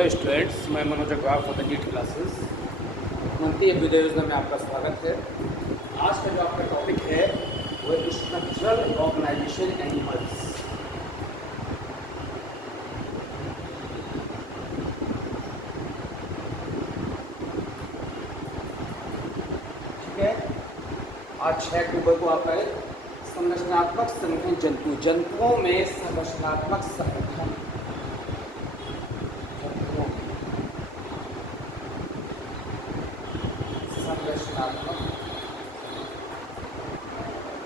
Hello students, मैं Manoj Agarwal for the NEET classes. Monthly video योजना में आपका स्वागत है। आज का जो आपका टॉपिक है वो स्ट्रक्चरल ऑर्गेनाइजेशन एनिमल्स। ठीक है, आज 6 अक्टूबर को आपका है संरचनात्मक संगठन जंतु। जंतुओं में संरचनात्मक संगठन,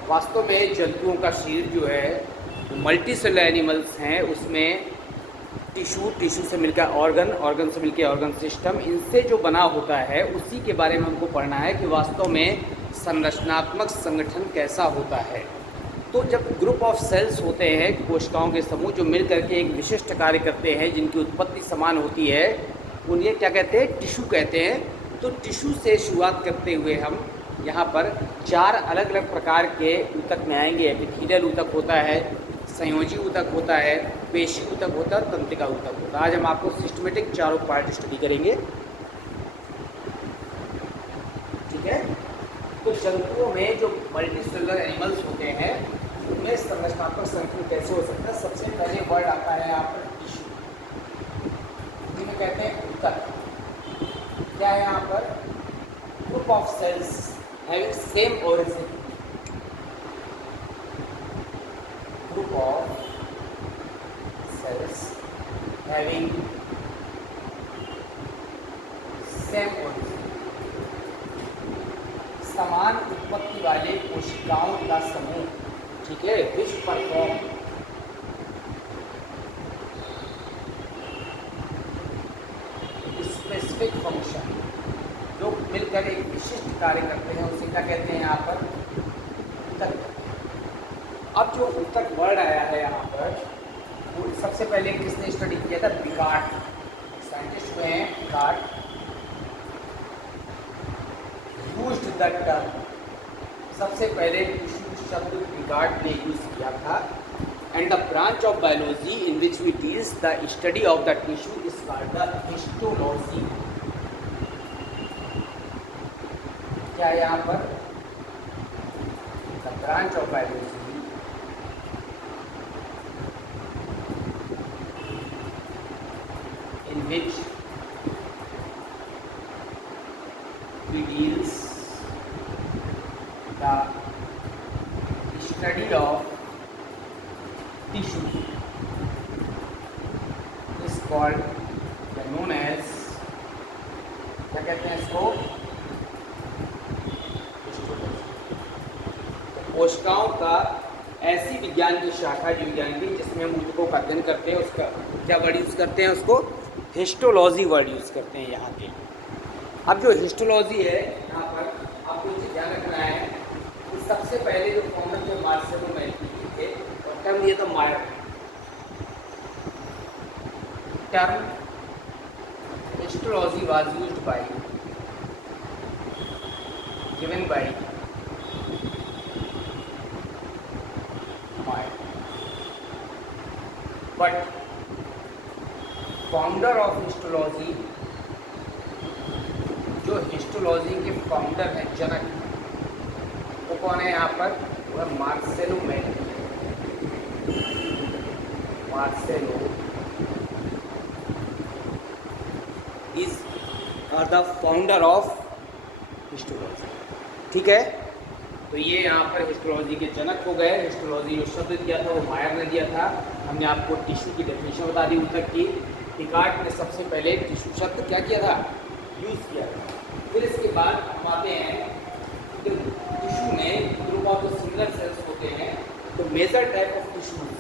वास्तव में जंतुओं का शरीर जो है मल्टी सेलुलर एनिमल्स हैं, उसमें टिश्यू से मिलकर ऑर्गन से मिलकर ऑर्गन सिस्टम, इनसे जो बना होता है उसी के बारे में हमको पढ़ना है कि वास्तव में संरचनात्मक संगठन कैसा होता है। तो जब ग्रुप ऑफ सेल्स होते हैं, कोशिकाओं के समूह जो मिल करके एक विशिष्ट कार्य करते हैं, जिनकी उत्पत्ति समान होती है, उन्हें क्या कहते हैं? टिश्यू कहते हैं। तो टिश्यू से शुरुआत करते हुए हम यहाँ पर 4 अलग अलग प्रकार के ऊतक में आएंगे। एपिथेलियल ऊतक होता है, संयोजी ऊतक होता है, पेशी ऊतक होता है, तंत्रिका ऊतक होता है। आज हम आपको सिस्टमेटिक चारों पार्ट स्टडी करेंगे। ठीक है, तो जंतुओं में जो मल्टीसेलुलर एनिमल्स होते हैं उनमें संरचनात्मक संगठन कैसे हो सकता है? सबसे पहले वर्ड आता है यहाँ पर टिश्यू, जिन्हें कहते हैं ऊतक। क्या है यहाँ पर? Group of cells having same origin, group of cells having same origin, समान उत्पत्ति वाले कोशिकाओं का समूह। ठीक है, which perform specific function, जो मिलकर एक विशिष्ट कार्य करते हैं, उसे क्या कहते हैं यहाँ पर? ऊतक। अब जो ऊतक वर्ड आया है यहाँ पर, वो सबसे पहले किसने स्टडी किया था? बिगाट, साइंटिस्ट हुए हैं बिगाट। यूज्ड द टर्म, सबसे पहले टिश्यू शब्द बिगाट ने यूज किया था। And the branch of biology in which we deals the study of the tissue is called the histology. क्या है यहाँ पर? The branch of biology in which we deals the study of tissue is called या known as, क्या कहते हैं इसको? कोशिकाओं का ऐसी विज्ञान की शाखा जीव विज्ञान की जिसमें हम ऊतकों का अध्ययन करते हैं, उसका क्या वर्ड यूज़ करते हैं? उसको हिस्टोलॉजी वर्ड यूज़ करते हैं यहाँ के। अब जो हिस्टोलॉजी है यहाँ पर आपको इसे ध्यान रखना है कि सबसे पहले जो फॉर्मर जो मार्सेलो मैक्गी थे और टर्म ये था मायर। Term histology was used by given by but founder of histology, जो हिस्टोलॉजी के फाउंडर हैं, जनक, वो कौन है यहाँ पर? वो है Marcelo McGee. Marcelo is the founder of histology. ठीक है, तो ये यहाँ पर हिस्टोलॉजी के जनक हो गए। हिस्टोलॉजी जो शब्द दिया था वो मायर ने दिया था। हमने आपको टिश्यू की डेफिनेशन बता दी ऊतक की। पिकार्ट ने सबसे पहले टिश्यू शब्द क्या किया था? यूज़ किया था। फिर इसके बाद हम आते हैं टिश्यू में ग्रुप ऑफ जो सिमिलर सेल्स होते हैं, तो मेजर टाइप ऑफ टिश्यूज,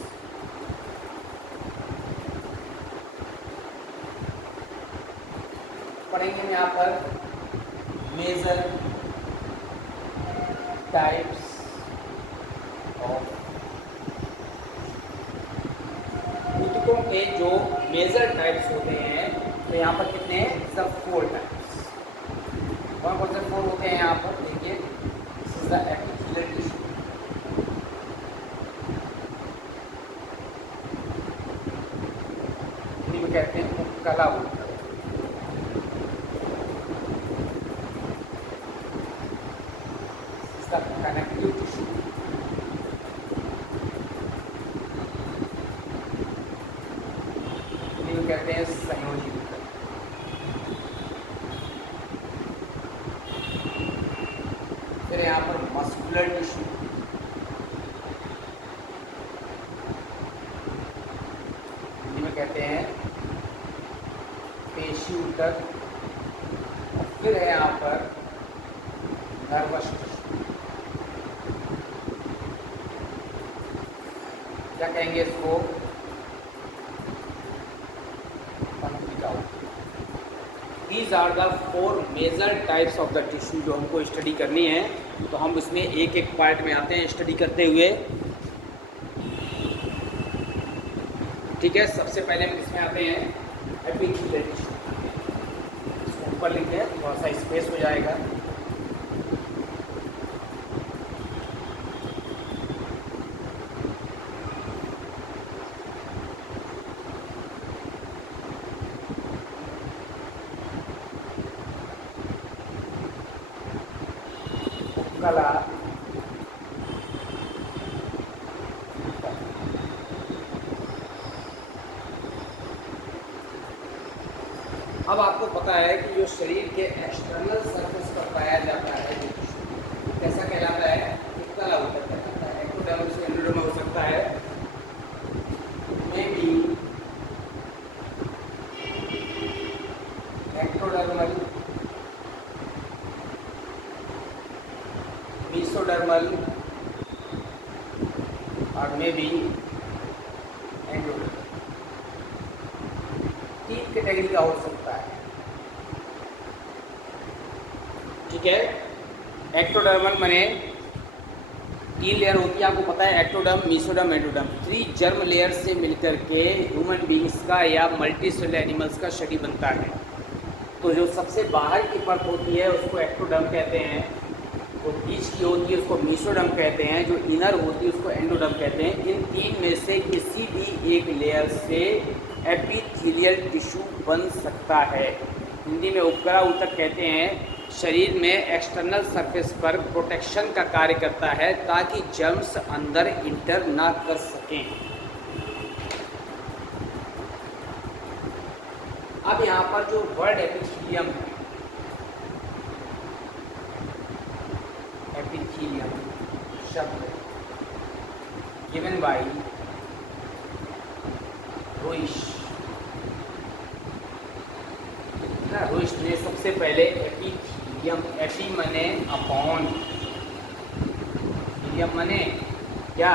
पढ़ेंगे हम यहाँ पर मेजर टाइप्स ऑफ ऊतकों के जो मेजर टाइप्स होते हैं, तो यहाँ पर कितने हैं? सब 4 टाइप्स। कौन कौन से 4 होते हैं यहाँ पर? देखिए, this is the epithelial tissue, कहते हैं उपकला ऊतक। कनेक्टिव टिश्यू, इन्हें कहते हैं संयोजी ऊतक। फिर यहाँ पर मस्कुलर टिश्यू, इन्हें कहते हैं पेशी ऊतक। और फिर है यहाँ पर नर्वस टिश्यू, क्या कहेंगे इसको, These are the 4 major types of the tissue जो हमको स्टडी करनी है। तो हम इसमें एक एक पार्ट में आते हैं स्टडी करते हुए। ठीक है, सबसे पहले हम इसमें आते हैं एपिथेलियल टिश्यू। इसको ऊपर लिखते हैं, थोड़ा सा स्पेस हो जाएगा। कला अब आपको पता है कि जो शरीर के एक्सटर्नल सरफेस पर पाया जाता है जो कैसा कहलाता है, कला ऊतक कहलाता है। एक्टोडर्म से एंडोडर्म हो सकता है, में भी एक्टोडर्मल, मेसोडर्मल और में भी एंडोडर्मल। 3 कैटेगरी का हो सकता है। ठीक है, एक्टोडर्मल माने 3 लेयर होती है, आपको पता है, ectoderm, mesoderm, endoderm. 3 germ layer से मिलकर के ह्यूमन बींग्स का या मल्टी सेल एनिमल्स का शरीर बनता है। तो जो सबसे बाहर की परत होती है उसको एक्टोडर्म कहते हैं, वो बीच की होती है उसको मेसोडर्म कहते हैं, जो इनर होती है उसको एंडोडर्म कहते हैं। इन 3 में से किसी भी एक लेयर से एपिथेलियल टिश्यू बन सकता है। हिंदी में उपकला ऊतक कहते हैं। शरीर में एक्सटर्नल सरफेस पर प्रोटेक्शन का कार्य करता है ताकि जर्म्स अंदर इंटर ना कर सकें। अब यहाँ पर जो वर्ड एपिथेलियम है, एपिथेलियम शब्द गिवन बाय रोइश ना, रोइश ने सबसे पहले एपिथेलियम, एपी मने अपॉन, थीलियम मने क्या,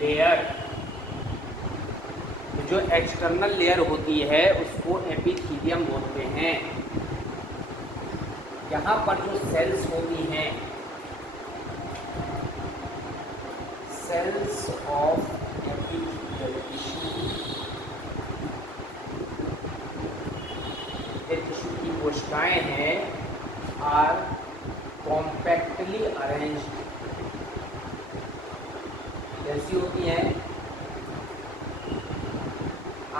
लेयर। तो जो एक्सटर्नल लेयर होती है उसको एपिथेलियम बोलते हैं। यहाँ पर जो सेल्स होती हैं, सेल्स ऑफ एपिथेलियल टिश्यू, ये टिश्यू की कोशिकाएं हैं, आर कॉम्पैक्टली अरेंज्ड, कैसी होती हैं,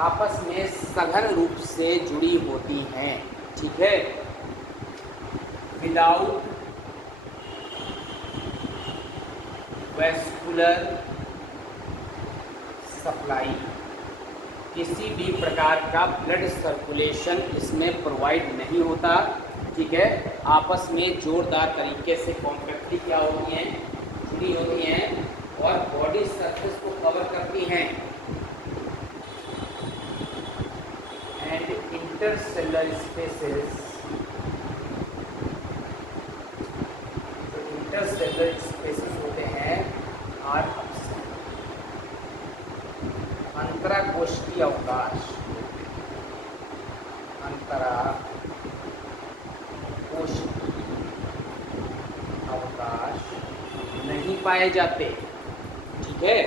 आपस में सघन रूप से जुड़ी होती हैं। ठीक है, विदाउट वैस्कुलर सप्लाई, किसी भी प्रकार का ब्लड सर्कुलेशन इसमें प्रोवाइड नहीं होता। ठीक है, आपस में जोरदार तरीके से कॉम्पैक्टली क्या होती हैं, जुड़ी होती हैं और बॉडी सरफेस को कवर करती हैं। एंड इंटरसेलुलर स्पेसेस, जो इंटरसेलुलर स्पेसेस होते हैं आर अंतराकोशीय अवकाश, अंतराकोशीय अवकाश नहीं पाए जाते। ठीक है,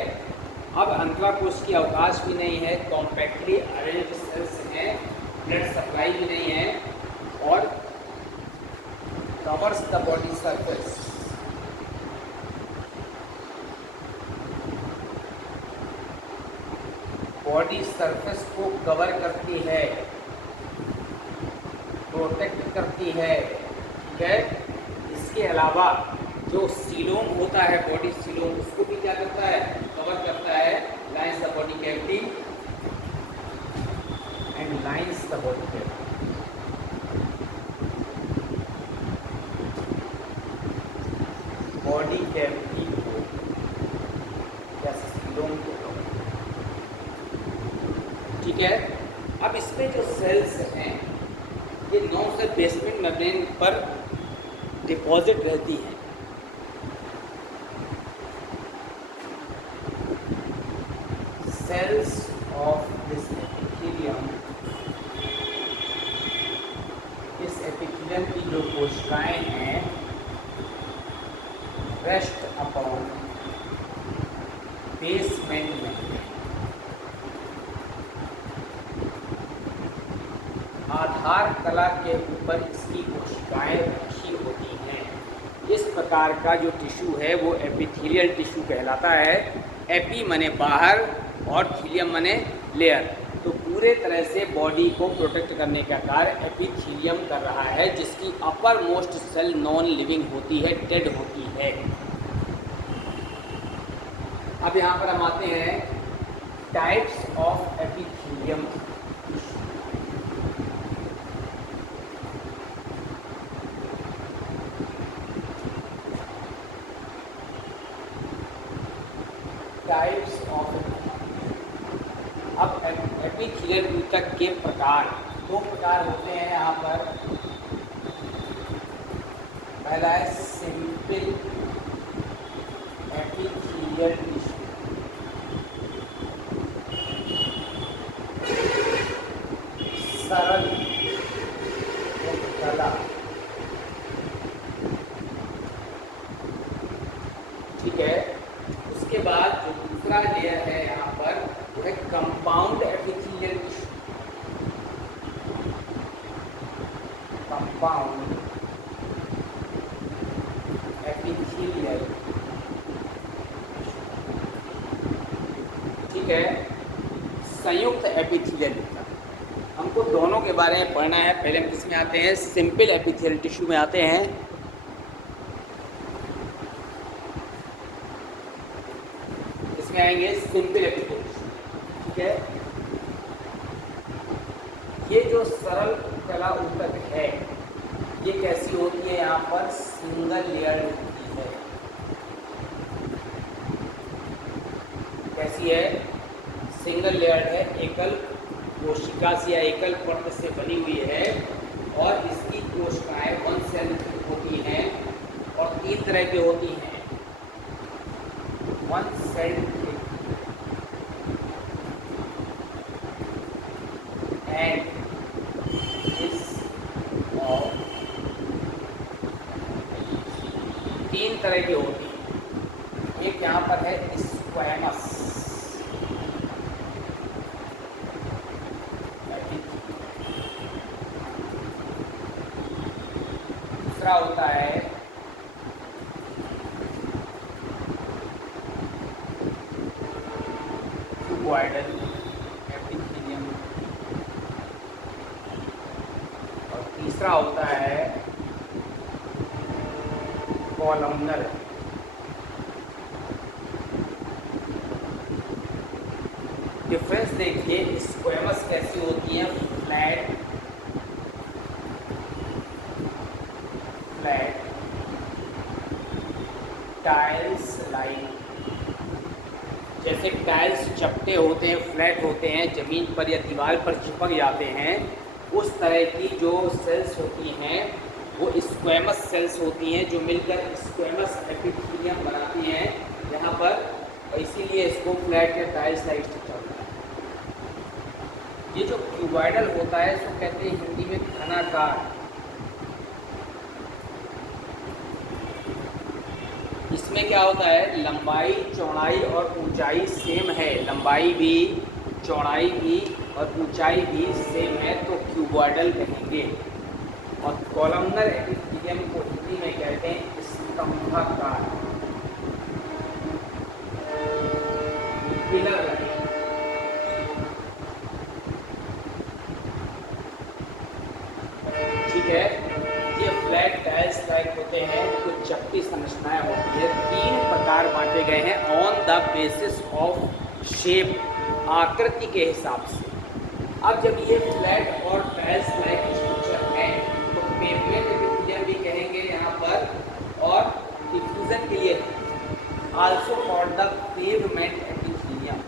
अब अंतराकोशीय अवकाश भी नहीं है, कॉम्पैक्टली अरेंज्ड सेल्स हैं, ब्लड सप्लाई भी नहीं है और covers the body surface. Body surface को कवर करती है, प्रोटेक्ट करती है। ठीक है, इसके अलावा जो सीलोम होता है, बॉडी सीलोम, उसको भी क्या करता है, कवर करता है, lines the body cavity and lines the body cavity. Body cavity को या सीलोम को कवर, ठीक है। अब इसमें जो सेल्स हैं ये 9 से बेसमेंट मेम्ब्रेन पर डिपॉजिट रहती हैं। सेल्स ऑफ दिस एपिथेलियम, इस एपिथेलियम की जो कोशिकाएं हैं, रेस्ट अपॉन बेसमेंट मेम्ब्रेन, आधार कला के ऊपर इसकी कोशिकाएं रखी होती हैं। इस प्रकार का जो टिश्यू है वो एपिथेलियल टिश्यू कहलाता है। एपी मने बाहर और थीलियम मने लेयर। तो पूरे तरह से बॉडी को प्रोटेक्ट करने का कार्य एपिथेलियम कर रहा है, जिसकी uppermost cell non living होती है, डेड होती है। अब यहाँ पर हम आते हैं types of epithelium. Types of, अब एपिथेलियल ऊतक के प्रकार, 2 प्रकार होते हैं यहाँ पर। पहला है सिंपल एपिथेलियल टिश्यू, सरल उपकला, ठीक है। उसके बाद जो दूसरा लेयर है यहाँ पर वो है compound epithelial tissue, compound epithelial, ठीक है। संयुक्त एपिथेलियल, हमको दोनों के बारे में पढ़ना है। पहले हम किसमें आते हैं, सिंपल एपिथेलियल टिश्यू में आते हैं। इसमें आएंगे सिंपल एपिथेलियल टिश्यू, ठीक है। ये जो सरल कला ऊतक है ये कैसी होती है, यहाँ पर सिंगल लेयर होती है। कैसी है, सिंगल लेयर है, एकल कोशिका से या एकल परत से बनी हुई है, और इसकी कोशिकाएं 1 सेल होती हैं और 3 तरह की होती हैं। 1 सेल एंड इस और 3 तरह की होती है। एक यहाँ पर है स्क्वैमस, दूसरा होता है क्यूबॉइडल एपिथेलियम, और तीसरा होता है कॉलमनर। डिफरेंस देखिए, स्क्वैमस कैसी होती है, फ्लैट टाइल्स लाइक, जैसे टाइल्स चपटे होते हैं, फ्लैट होते हैं, ज़मीन पर या दीवार पर चिपक जाते हैं, उस तरह की जो सेल्स होती हैं वो स्क्वैमस सेल्स होती हैं, जो मिलकर स्क्वैमस एपिथेलियम बनाती हैं यहाँ पर, इसीलिए इसको फ्लैट या टाइल्स लाइक स्ट्रक्चर होता है। ये जो क्यूबॉइडल होता है इसको कहते हैं हिंदी में घनाकार। इसमें क्या होता है, लंबाई, चौड़ाई और ऊंचाई सेम है, लंबाई भी, चौड़ाई भी और ऊंचाई भी सेम है, तो क्यूबॉइडल कहेंगे। और कॉलमनर एपिथेलियम को हिंदी में कहते हैं स्तंभाकार, पिलर लाइन। ठीक है, ये फ्लैट टाइल्स लाइक होते हैं, कुछ चपटी संरचना कोशिकाएं होती है, 3 प्रकार बांटे गए हैं on the basis of shape, आकृति के हिसाब से। अब जब ये फ्लैट और टाइल्स लाइक स्ट्रक्चर है तो पेवमेंट एपिथेलियम भी कहेंगे यहाँ पर, और डिफ्यूजन के लिए also for the pavement epithelium.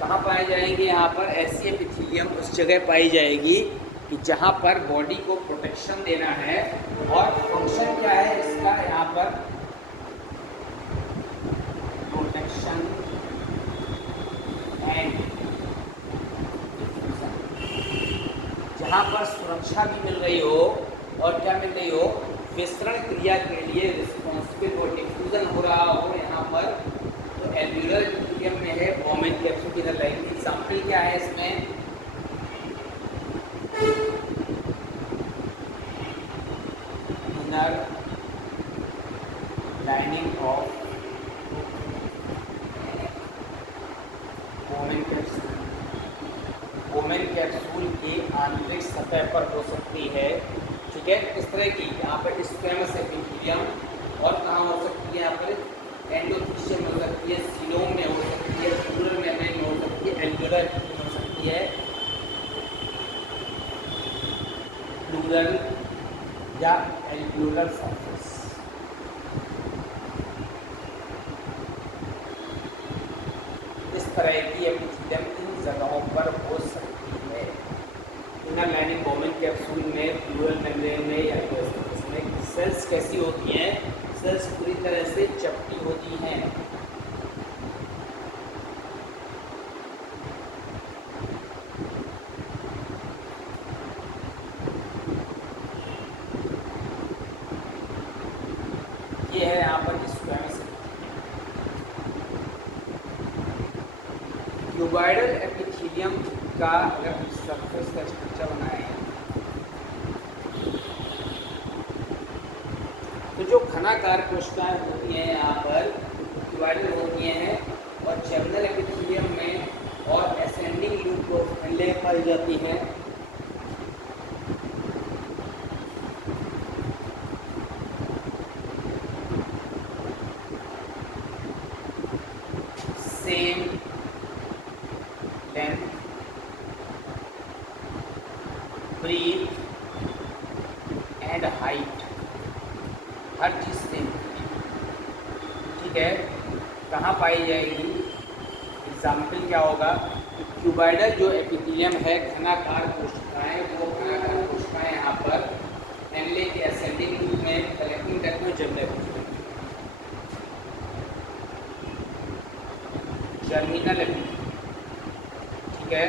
कहाँ पाए जाएंगे यहाँ पर? ऐसी एपिथेलियम उस जगह पाई जाएगी कि जहाँ पर बॉडी को प्रोटेक्शन देना है, और फंक्शन क्या है इसका यहाँ पर? Protection and diffusion. जहाँ पर सुरक्षा भी मिल रही हो और क्या मिल रही हो? विसरण क्रिया के लिए रिस्पॉन्सिबल हो, डिफ्यूजन हो रहा हो यहाँ पर। तो एल्व्यूलर एपिथेलियम में है बॉमेन कैप्सूल की लाइन। एग्जाम्पल क्या है इसमें? Inner lining of Bowman capsule. Bowman capsule की आंतरिक सतह पर हो सकती है, ठीक है, इस तरह की। यहाँ पर स्क्वैमस एपिथेलियम, और कहाँ हो सकती है? यहाँ पर एंडोथीलियम हो सकती है, सीलोम में हो सकती है, प्लूरल मेम्ब्रेन में हो सकती है, एल्व्यूलर एपिथेलियम हो सकती है, प्लूरल या एल्व्यूलर सरफेस। इस तरह की एपिथेलियम इन जगहों पर हो सकती है। इनर लाइनिंग बॉमेन कैप्सूल में, प्लूरल मेम्ब्रेन में या सरफेस में सेल्स कैसी होती हैं? सेल्स पूरी तरह से चपटी होती हैं। ये है यहाँ पर स्क्वैमस। क्यूबॉइडल एपिथेलियम का अगर हम सरफेस का स्ट्रक्चर बनाएं तो जो घनाकार कोशिकाएं होती हैं यहाँ पर क्यूबॉइडल होती हैं, और जर्मिनल एपिथेलियम में और असेंडिंग लूप ऑफ हेनले पाई जाती हैं। Same length, breadth and height, हर चीज़ सेम, ठीक है। कहाँ पाई जाएगी? एग्जाम्पल क्या होगा? क्यूबॉइडल जो एपिथेलियम है, घनाकार कोशिकाएं, वो घनाकार कोशिकाएं यहाँ पर एनले के असेंडिंग लूप में, कलेक्टिंग डक्ट में, जर्मिनल एपिथेलियम, ठीक है।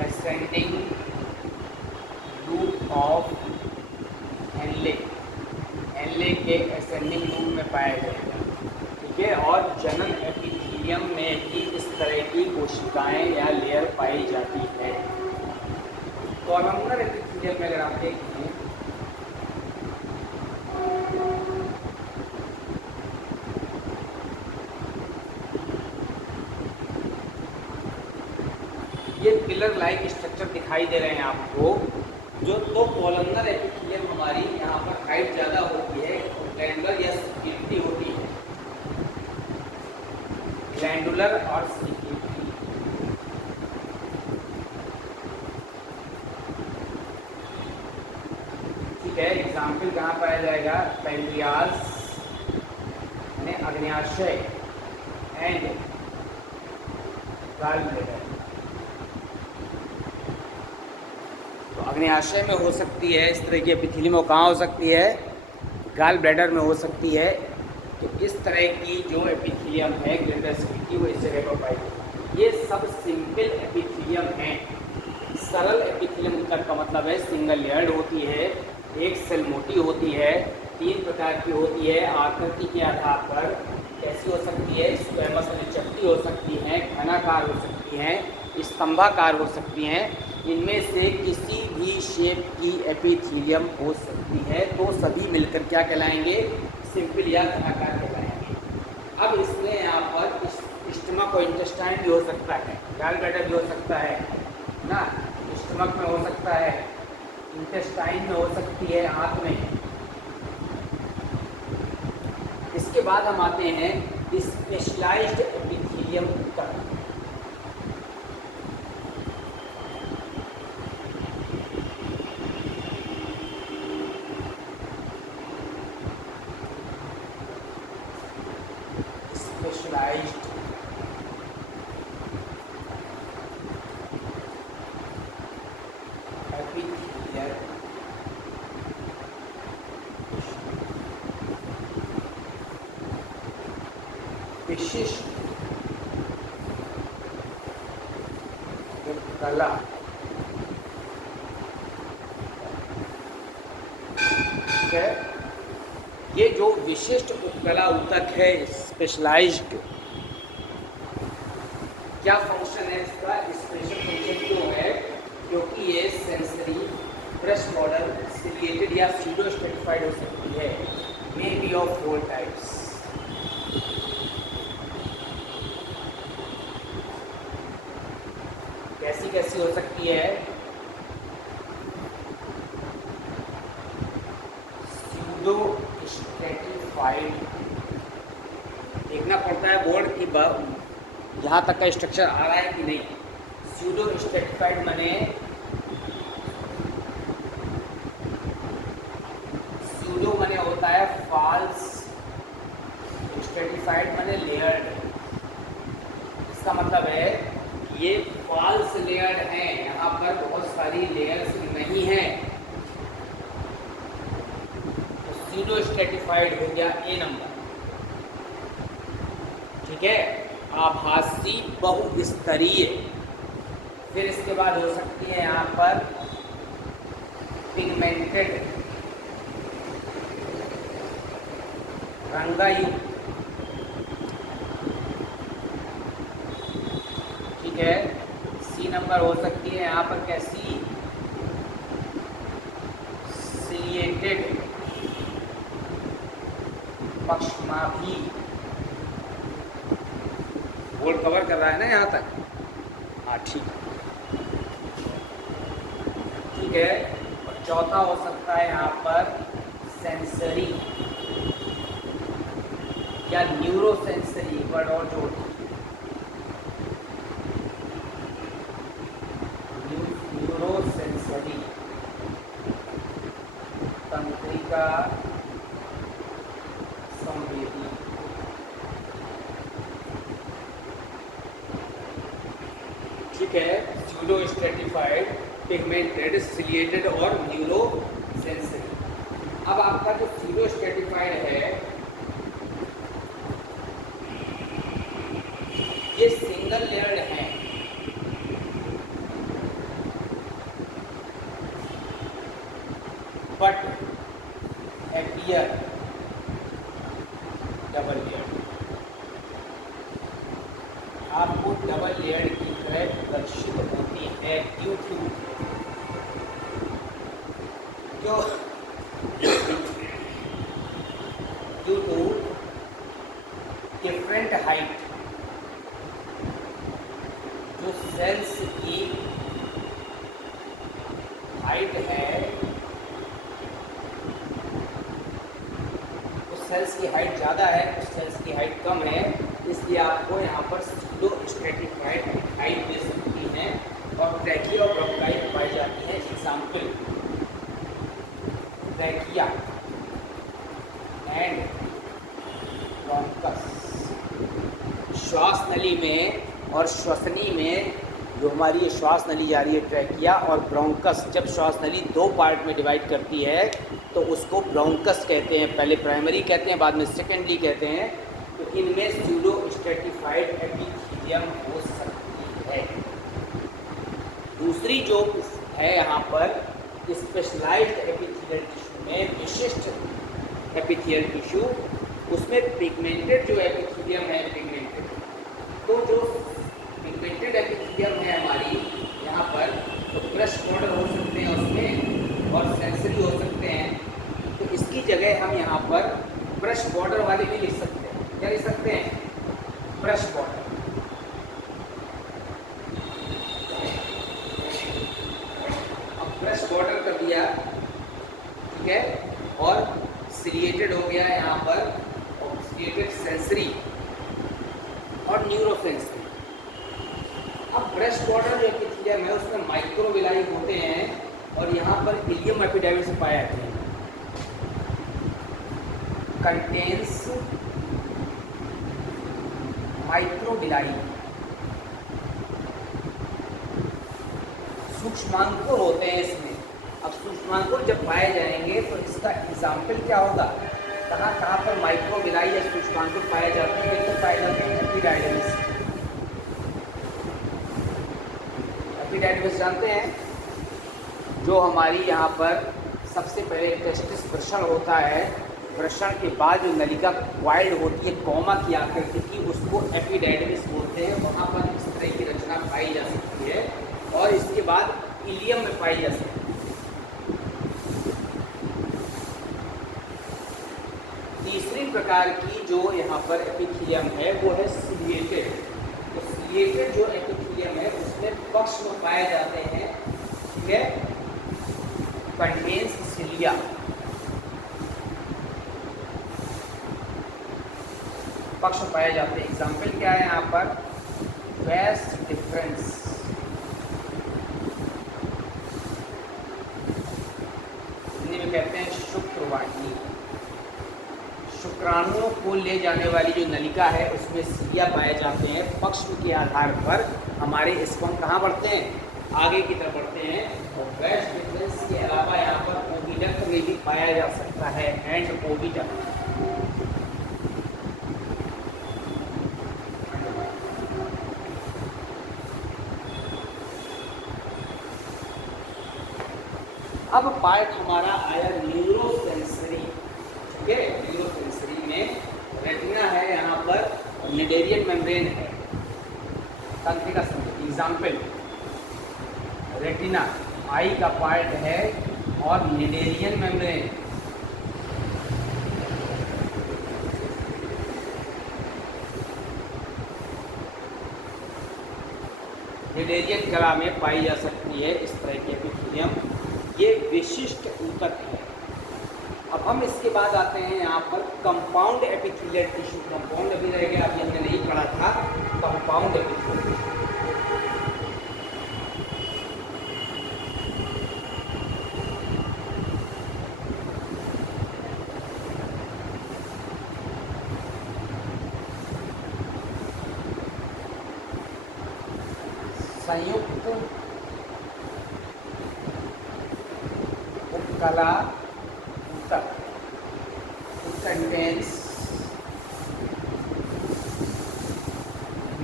Ascending loop of Henle, Henle के असेंडिंग लूप में पाया जाएगा, ठीक है। और जनन एपिथेलियम में भी इस तरह की कोशिकाएं या लेयर पाई जाती है। कॉलमनर एपिथेलियम में अगर आप देखें, ये पिलर लाइक स्ट्रक्चर दिखाई दे रहे हैं आपको, जो तो कॉलमनर एपिथेलियम हमारी यहाँ पर हाइट ज़्यादा होती है, ग्लैंडुलर या सिक्रीटरी होती है, ग्लैंडुलर और सिक्रीटरी। ठीक है, एग्जाम्पल कहाँ पाया जाएगा? पैंक्रियाज यानी अग्न्याशय एंड गॉल ब्लैडर। तो अग्न्याशय में हो सकती है इस तरह की एपिथेलियम, और कहाँ हो सकती है? गॉल ब्लैडर में हो सकती है। तो इस तरह की जो एपिथेलियम है ग्लैंडुलर सिक्रीटरी, वो इस जगह पर पाई जाती है। ये सब सिंपल एपिथेलियम हैं। सरल एपिथेलियम का मतलब है सिंगल लेयर्ड होती है, एक सेल मोटी होती है, 3 प्रकार की होती है, आकृति के आधार पर कैसी हो सकती है? स्क्वैमस यानी चपटी हो सकती हैं, घनाकार हो सकती हैं, स्तंभाकार हो सकती हैं। इनमें से किसी भी शेप की एपिथेलियम हो सकती है, तो सभी मिलकर क्या कहलाएंगे? सिंपल या घनाकार कहलाएंगे। अब इसमें यहाँ पर स्टमक और इंटेस्टाइन भी हो सकता है, गॉल ब्लैडर भी हो सकता है ना, स्टमक में हो सकता है, इंटेस्टाइन में हो सकती है, आंत में। इसके बाद हम आते हैं स्पेशलाइज्ड एपिथेलियम तक। स्पेशलाइज्ड एपिथेलियल विशिष्ट कला ठीक है। ये जो विशिष्ट उपकला ऊतक है स्पेशलाइज्ड, क्या फंक्शन है इसका? स्पेशल फंक्शन क्यों है? क्योंकि ये सेंसरी, ब्रश मॉडल, सिलिएटेड या स्यूडो स्ट्रेटिफाइड हो सकती है, may be of four types. कैसी कैसी हो सकती है? स्यूडो स्ट्रेटिफाइड, देखना पड़ता है बोर्ड की यहाँ तक का स्ट्रक्चर आ रहा है कि नहीं। स्यूडो स्ट्रेटिफाइड माने, स्यूडो माने होता है फॉल्स, स्ट्रेटिफाइड माने लेयर्ड। इसका मतलब है ये फॉल्स लेयर्ड है, यहाँ पर बहुत सारी लेयर्स नहीं है, तो स्यूडो स्ट्रेटिफाइड हो गया ए नंबर। ठीक है, आभासी बहुस्तरीय। फिर इसके बाद हो सकती है यहाँ पर पिगमेंटेड, रंगायुक्त। ठीक है, सी नंबर हो सकती है यहाँ पर कैसी? सिलिएटेड, पक्षमाभी। बोर्ड कवर कर रहा है ना यहाँ तक? हाँ ठीक है। और चौथा हो सकता है यहाँ पर सेंसरी या न्यूरोसेंसरी, वर्ड और जोड़, न्यूरोसेंसरी, तंत्रिका संवेदी। ठीक है, स्यूडो स्ट्रेटिफाइड, पिगमेंटेड, सिलिएटेड और न्यूरोसेंसरी। अब आपका जो स्यूडो स्ट्रेटिफाइड है ये सिंगल लेयर्ड है, बट अपीयर डबल लेयर्ड। आपको डबल लेयर्ड की तरह प्रदर्शित होती है ड्यू टू डिफरेंट हाइट। जो सेल्स की हाइट है, उस सेल्स की हाइट ज़्यादा है, उस सेल्स की हाइट कम है, इसलिए आपको यहाँ पर स्यूडो स्ट्रेटिफाइड हाइट दे सकती हैं और ट्रैकिया और ब्रोंकाई पाई जाती है। Example trachea and bronchus. श्वास नली में और श्वसनी में जो हमारी श्वास नली जा रही है ट्रैकिया, और ब्रोंकस, जब श्वास नली दो पार्ट में डिवाइड करती है तो उसको ब्रोंकस कहते हैं। पहले प्राइमरी कहते हैं, बाद में सेकेंडरी कहते हैं। तो इनमें स्यूडो स्ट्रेटिफाइड एपिथेलियम हो सकती है। दूसरी जो है यहाँ पर स्पेशलाइज्ड एपिथेलियल टिश्यू में, विशिष्ट एपिथेलियल टिश्यू, उसमें पिगमेंटेड जो एपिथेलियम है, पिगमेंटेड, तो जो पिगमेंटेड एपिथेलियम है हमारी यहाँ पर, तो ब्रश बॉर्डर हो सकते हैं उसमें और सेंसरी हो सकते हैं। तो इसकी जगह हम यहाँ पर ब्रश बॉर्डर वाले भी लिख सकते हैं। क्या लिख सकते हैं? Brush border. वेस्ट बॉर्डर जो एपिथेलियम है उसमें माइक्रोविलाई होते हैं और यहाँ पर इलियम एपिडर्मिस पाए जाते हैं। कंटेन्स माइक्रोविलाई, सूक्ष्मांकुर होते हैं इसमें। अब सूक्ष्मांकुर जब पाए जाएंगे तो इसका एग्जाम्पल क्या होगा, कहाँ कहाँ पर माइक्रोविलाई या सूक्ष्मांकुर पाए जाते हैं? तो पाए जाते हैं एपिडाइडमिस। एपिडाइडमिस जानते हैं, जो हमारी यहाँ पर सबसे पहले टेस्टिस वृषण होता है, वृषण के बाद जो नलिका वाइल्ड होती है कॉमा की आकृति की, उसको एपिडाइडमिस बोलते हैं। वहाँ पर इस तरह की रचना पाई जा सकती है और इसके बाद इलियम में पाई जा सकती है। तीसरी प्रकार की जो यहाँ पर एपिथेलियम है वो है सिलिएटेड। तो सिलिएटेड जो एपिथेलियम है उसमें पक्ष में पाए जाते हैं, ठीक है, कंटेन्स सिलिया। पक्ष में पाए जाते हैं। एग्जाम्पल क्या है यहाँ पर, वैस डिफरेंस, हिंदी में कहते हैं शुक्रवाहिनी। शुक्राणुओं को ले जाने वाली जो नलिका है उसमें सिलिया पाए जाते हैं। पक्ष के आधार पर हमारे स्पर्म कहाँ बढ़ते हैं, आगे की तरफ बढ़ते हैं। और वैस डिफरेंस के अलावा यहाँ पर ओविडक्ट में भी पाया जा सकता है, एंड ओविडक्ट। अब पार्ट हमारा आया न्यूरोसेंसरी, ठीक है। न्यूरोसेंसरी में रेटिना है, यहाँ पर निडेरियन मेम्ब्रेन है, तंत्रिका संरचना। एग्जाम्पल, रेटिना आई का पार्ट है और निडेरियन मेम्ब्रेन। निडेरियन कला में पाई जा सकती है इस तरह के एपिथेलियम। ये विशिष्ट ऊतक है। अब हम इसके बाद आते हैं यहाँ पर कंपाउंड एपिथेलियल टिश्यू। कंपाउंड अभी रह गया, अभी हमने नहीं पढ़ा था कंपाउंड एपिथेलियल टिश्यू। संयुक्त उपकला ऊतक contains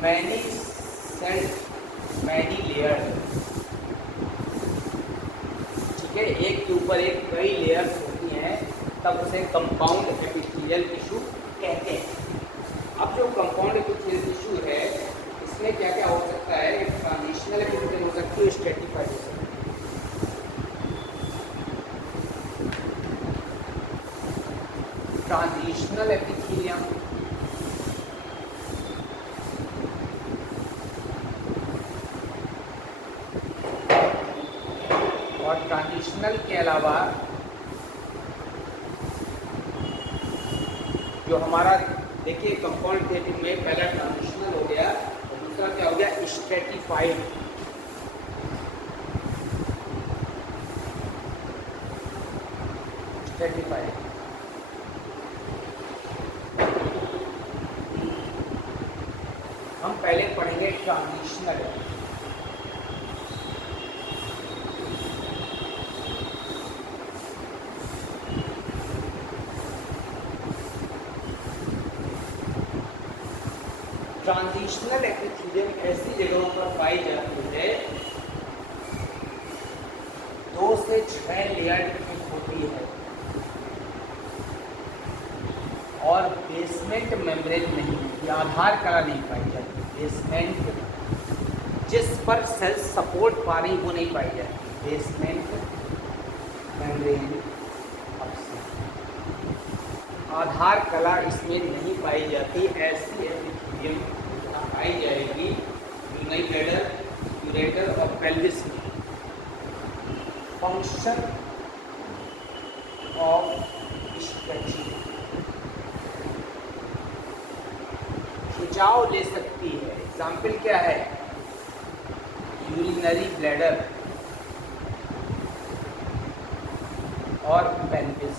many sailed many layer, ठीक है, एक के ऊपर एक कई लेयर्स होती हैं, तब उसे कंपाउंड एपिथेलियल टिश्यू कहते हैं। अब जो कंपाउंड एपिथेलियल टिश्यू है इसमें क्या क्या हो सकता है, एक ट्रांजिशनल एपिथेलियल हो सकती है, स्ट्रेटिफाइड हो सकती है। ट्रांजिशनल एपिथेलियम और ट्रांजिशनल के अलावा जो हमारा देखिए कंपाउंड एपिथेलियम में पहला ट्रांजिशनल हो गया और दूसरा क्या हो गया, स्ट्रेटिफाइड। स्ट्रेटिफाइड हम पहले पढ़ेंगे ट्रांजिशनल। ट्रांजिशनल एपिथेलियम ऐसी जगहों पर पाई जाती है 2 से 6 लेयर की होती है और बेसमेंट मेम्ब्रेन नहीं होती, आधार कला नहीं पाई जाती। बेसमेंट जिस पर सेल्स सपोर्ट पा रही वो नहीं पाई जाती, बेसमेंट मेम्ब्रेन। आधार कला इसमें नहीं पाई जाती। ऐसी एपिथेलियम पाई जाएगी यूनाइटेडर, यूरेटर और पेल्विस में। फंक्शन ऑफ स्ट्रेचिंग, खिंचाव ले सकती है। एग्जाम्पल क्या है, यूरिनरी ब्लैडर और पेल्विस।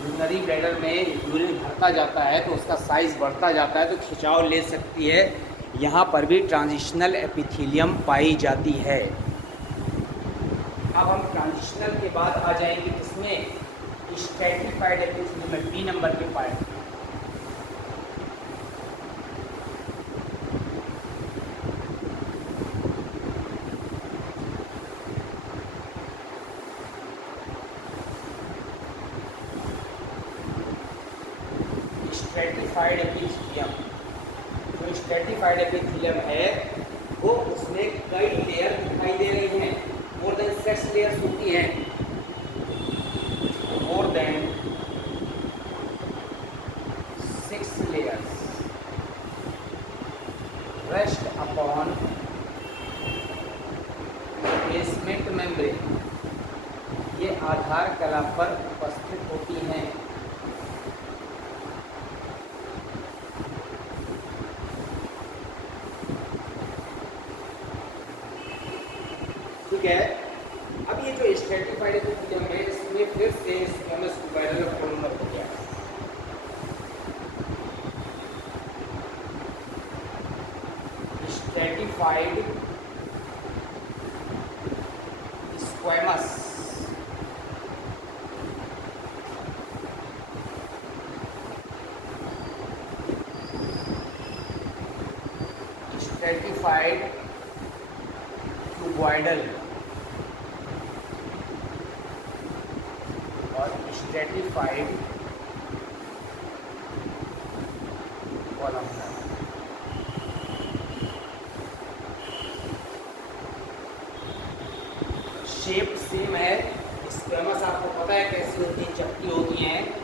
यूरिनरी ब्लैडर में यूरिन भरता जाता है तो उसका साइज़ बढ़ता जाता है तो खिंचाव ले सकती है। यहाँ पर भी ट्रांजिशनल एपिथेलियम पाई जाती है। अब हम ट्रांजिशनल के बाद आ जाएंगे किसमें, स्ट्रैटिफाइड एपिथेलियम में, बी नंबर के पार्ट। स्ट्रैटिफाइड एपिथेलियम, जो स्ट्रैटिफाइड एपिथेलियम है वो उसमें कई लेयर दिखाई दे रही हैं। मोर देन 6 लेयर्स होती हैं, more than 6 layers rest upon basement membrane. ये आधार कला पर उपस्थित होती हैं। ठीक है। अब ये जो स्ट्रैटिफाइड एपिथेलियम है इसमें फिर से स्क्वैमस ट्यूबाइडल और कोलोनर हो गया। स्ट्रैटिफाइड स्क्वैमस स्ट्रैटिफाइड ट्यूबॉइडल और स्ट्रैटिफाइड कोलम्नर। शेप सेम है। स्क्वैमस आपको पता है कैसी होती है, चपटी होती हैं।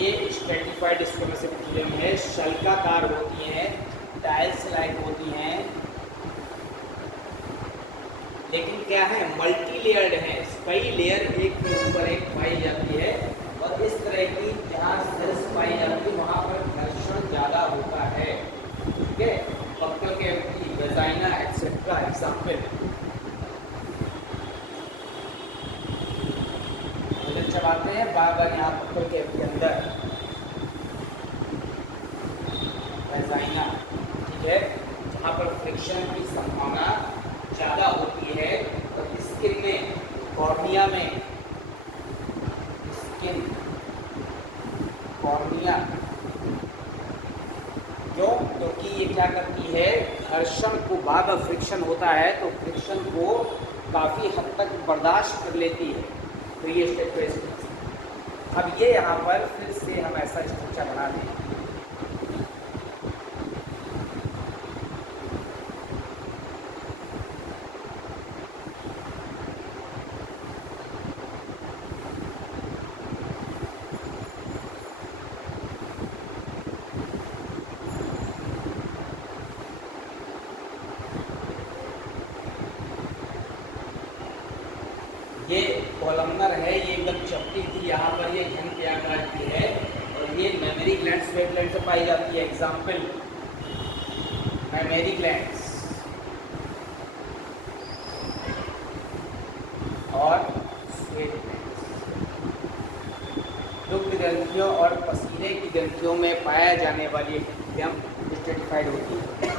ये स्ट्रैटिफाइड स्क्वैमस एपिथेलियम है, शल्काकार होती हैं, टाइल्स लाइक होती हैं, लेकिन क्या है, मल्टी लेयर्ड है। कई लेयर एक के ऊपर एक पाई जाती है और इस तरह की जहाँ सेल्स पाई जाती है वहाँ पर घर्षण ज़्यादा होता है। ठीक है, buccal cavity, vagina etcetera example. चबाते हैं बार बार यहाँ बक्कल कैविटी के अंदर, वेजाइना। ठीक है, जहाँ पर फ्रिक्शन की संभावना ज़्यादा होती है और स्किन में, कॉर्निया में, स्किन कॉर्निया, क्यों? क्योंकि ये क्या करती है, घर्षण को, बार बार फ्रिक्शन होता है तो फ्रिक्शन को काफ़ी हद तक बर्दाश्त कर लेती है। तो ये स्ट्रक्चर। अब ये यहाँ पर फिर से हम ऐसा स्ट्रक्चर बना दें। ये कोलमनर है, ये एकदम चपटी थी, यहाँ पर ये घन के आकार की है और ये मेमरी ग्लैंड, स्वेट ग्लैंड से पाई जाती है। एग्जाम्पल, मेमरी ग्लैंड्स और स्वेट ग्लैंड्स। दुग्ध ग्रंथियों और पसीने की ग्रंथियों में पाया जाने वाली एपिथेलियम स्ट्रैटिफाइड होती है।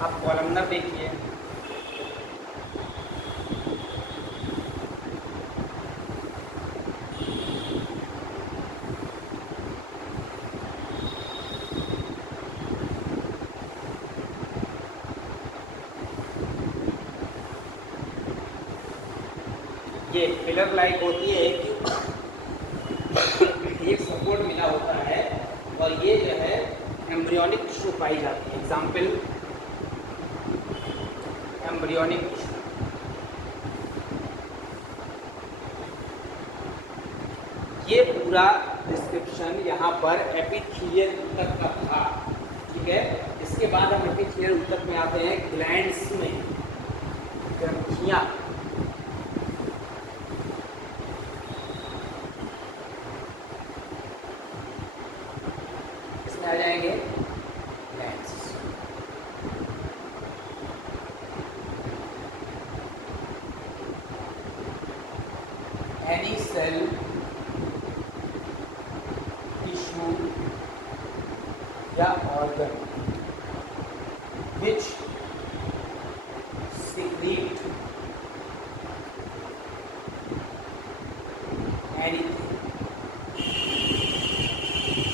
अब कोलमनर देखिए, ये पिलर लाइक होती है कि एक सपोर्ट मिला होता है और ये जो है एम्ब्रियोनिक टिश्यू पाई जाती है। Example, embryonic tissue. ये पूरा डिस्क्रिप्शन यहाँ पर एपिथेलियल ऊतक का था, ठीक है। इसके बाद हम एपिथेलियल ऊतक में आते हैं ग्लैंड्स में, ग्रंथियाँ। इसमें आ जाएंगे ग्लैंड्स। एनी सेल, टिश्यू या ऑर्गन which secrete anything,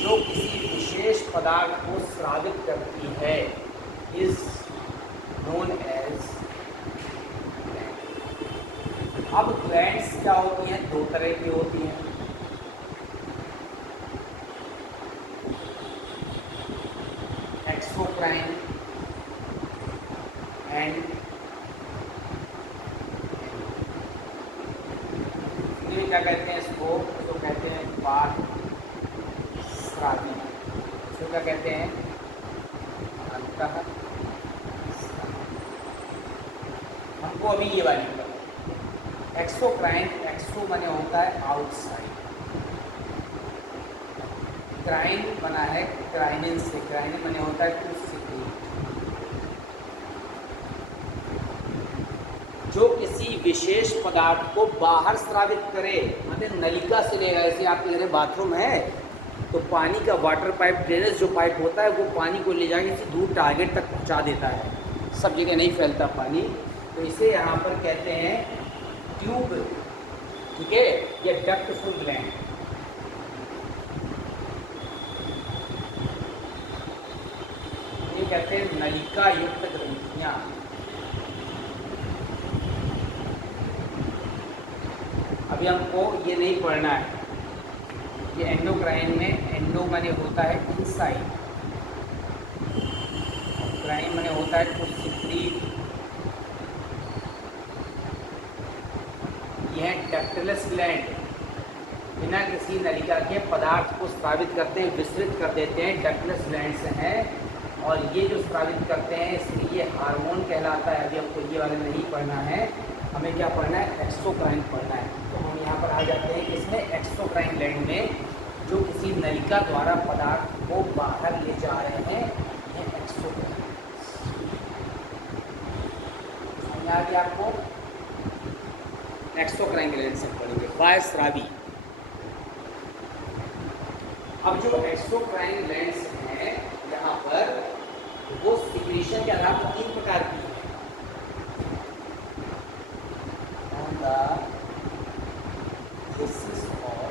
जो किसी विशेष पदार्थ को स्रावित करती है, is known as gland। अब ग्लैंड्स क्या होती हैं? दो तरह की होती हैं। एक्सोक्राइन एंड क्या कहते हैं इसको? तो कहते हैं बाह्यस्रावी। इसको क्या कहते हैं? अंतःस्रावी। हमको अभी ये वाली पता। एक्सोक्राइन, एक्सो माने होता है आउटसाइड, क्राइन बना है क्राइनिन से, क्राइनिन माने होता है टू सीक्रेट। जो किसी विशेष पदार्थ को बाहर स्रावित करे, मतलब नलिका से लेगा। जैसे आपके घर बाथरूम है तो पानी का वाटर पाइप, ड्रेनेज जो पाइप होता है, वो पानी को ले जाके किसी दूर टारगेट तक पहुंचा देता है, सब जगह नहीं फैलता पानी, तो इसे यहाँ पर कहते हैं ट्यूब, ठीक है, या डक्टफुल ग्लैंड। ये कहते हैं नलिका युक्त ग्रंथियाँ। अभी हमको ये नहीं पढ़ना है, ये एंडोक्राइन में, एंडो माने होता है इनसाइड, क्राइन माने होता है टू सीक्रेट। यह डक्टलस ग्लैंड बिना किसी नलिका के पदार्थ को स्रावित करते हैं, विसरित कर देते हैं, डक्टलस ग्लैंड से हैं। और ये जो स्रावित करते हैं इसलिए ये हार्मोन कहलाता है। अभी हमको ये वाला नहीं पढ़ना है, हमें क्या पढ़ना है? एक्सोक्राइन पढ़ना है। तो हम यहाँ पर आ जाते हैं कि इसमें एक्सोक्राइन ग्लैंड में जो किसी नलिका द्वारा पदार्थ को बाहर ले जा रहे हैं, ये एक्सोक्राइन। समझ आ गया आपको? एक्सोक्राइन ग्लैंड से पढ़ेंगे, बाह्यस्रावी। अब जो एक्सोक्राइन ग्लैंड्स हैं यहाँ पर, वो सिक्रीशन के आधार पर 3 प्रकार की है। On the basis of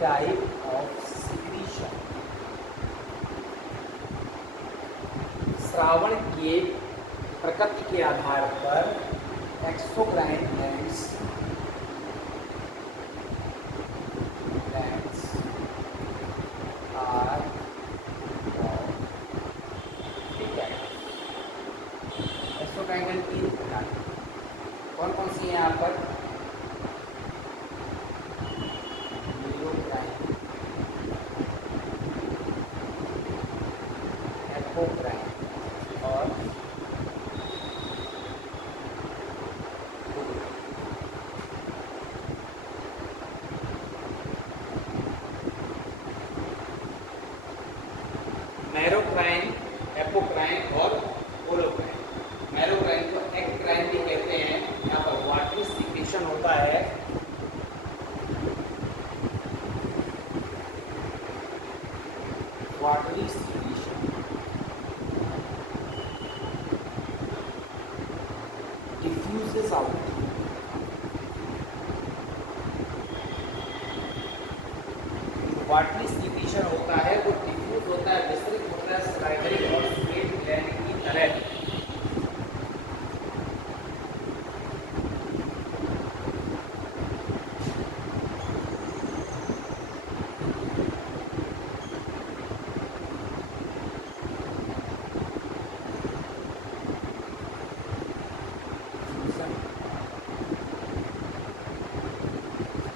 type of secretion, Shravan के प्रकृति के आधार पर एक्सोक्राइन ग्लैंड्स आर, ठीक है। एक्सोक्राइन ग्लैंड 3 प्रकार, कौन कौन सी हैं यहाँ पर? न्यूरोक्राइन, एपोक्राइन और मैरोक्राइन, एपोक्राइन और होलोक्राइन। मैरोक्राइन को एक्क्राइन भी कहते हैं। यहाँ पर वाटरी सिक्रीशन होता है, watery secretion, diffuses out. Watery secretion होता है वो डिफ्यूज होता है, विस्तृत होता है सलाइवरी और स्वेट ग्लैंड की तरह।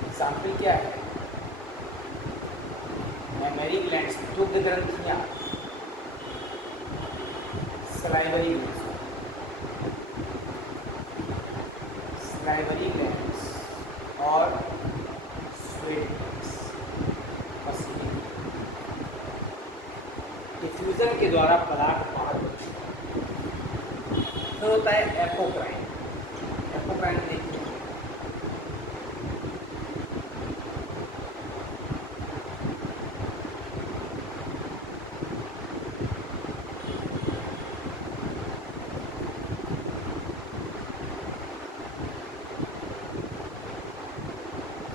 एग्जाम्पल क्या है? मैमरी ग्लैंड्स, दुग्ध ग्रंथियां, सलाइवरी ग्लैंड्स, सलाइवरी ग्लैंड्स और स्वेट ग्लैंड्स, पसीने, डिफ्यूजन के द्वारा पदार्थ बाहर होते हैं। फिर होता है एपोक्राइन। एपोक्राइन देखिए,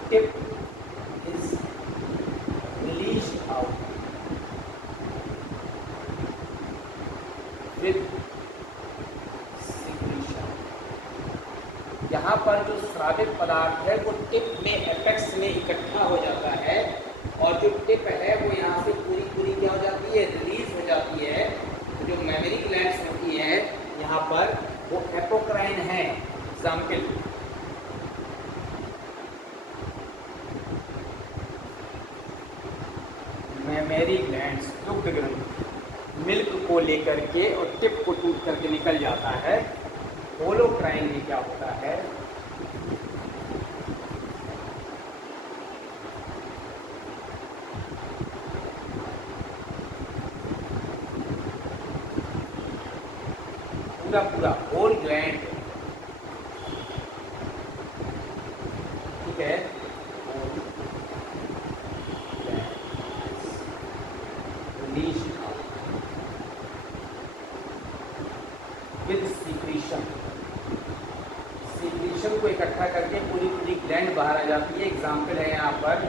tip is released out with secretion। यहाँ पर जो स्रावित पदार्थ है वो टिप में, एपेक्स में इकट्ठा हो जाता है और जो टिप है वो यहाँ से पूरी पूरी क्या हो जाती है, रिलीज हो जाती है। तो जो मेमरी ग्लैंड्स होती हैं यहाँ पर वो एपोक्राइन है। एग्जाम्पल, मेमरी ग्लैंड्स, दुग्ध ग्रंथि, मिल्क को लेकर के और टिप को टूट करके निकल जाता है। होलोक्राइन में क्या होता है, पूरा पूरा होल ग्लैंड, ठीक है, विद सीक्रेशन, सीक्रेशन को इकट्ठा करके पूरी पूरी ग्लैंड बाहर आ जाती है। एग्जाम्पल है यहाँ पर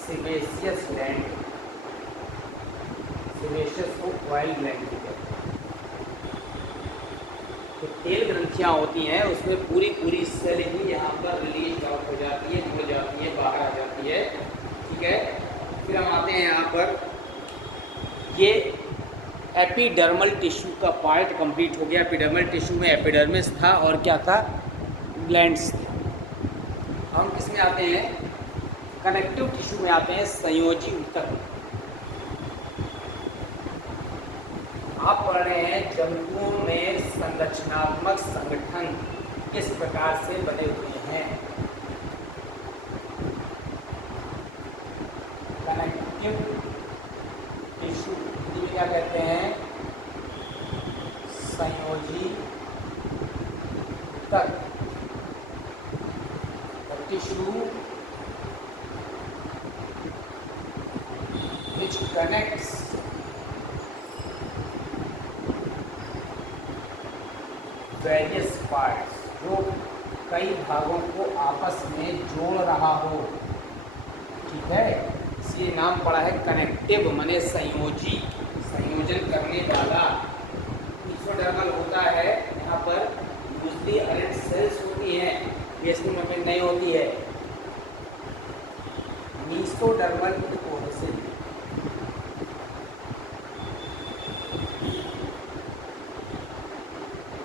सेबेशियस ग्लैंड, सेबेशियस को ऑयल ग्लैंड भी कहते हैं। तो तेल ग्रंथियाँ होती हैं उसमें पूरी पूरी सेल ही यहाँ पर रिलीज आउट हो जाती है, निकल जाती है, बाहर आ जाती है, ठीक है। फिर हम आते हैं यहाँ पर, ये एपिडर्मल टिश्यू का पार्ट कंप्लीट हो गया। एपिडर्मल टिश्यू में एपिडर्मिस था और क्या था, ग्लैंड्स थे। हम किस में आते हैं, कनेक्टिव टिश्यू में आते हैं, संयोजी ऊतक। आप पढ़ रहे हैं जंतुओं में संरचनात्मक संगठन किस प्रकार से बने हुए हैं। कनेक्टिव टिश्यू क्या कहते हैं, संयोजी ऊतक। Tissue which connects various parts, जो कई भागों को आपस में जोड़ रहा हो, ठीक है। इसलिए नाम पड़ा है कनेक्टिव, माने संयोजी, संयोजन करने वाला। मेसोडर्मल होता है, यहाँ पर दूसरी अरेंज सेल्स होती हैं, बेसल मेम्ब्रेन नहीं होती है। मेसोडर्मल कोहेसिव,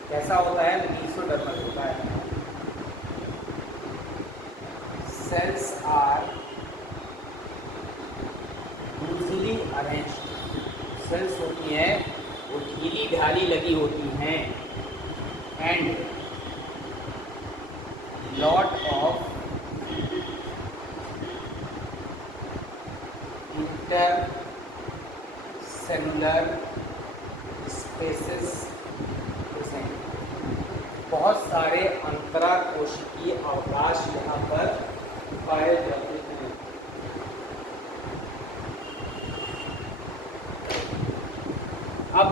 कैसा होता है, मेसोडर्मल होता है। Cells are loosely arranged, cells होती हैं वो ढीली ढाली लगी होती हैं। And lot of intercellular spaces, बहुत सारे अंतराकोशिकीय अवकाश यहाँ पर पाए जाते हैं। अब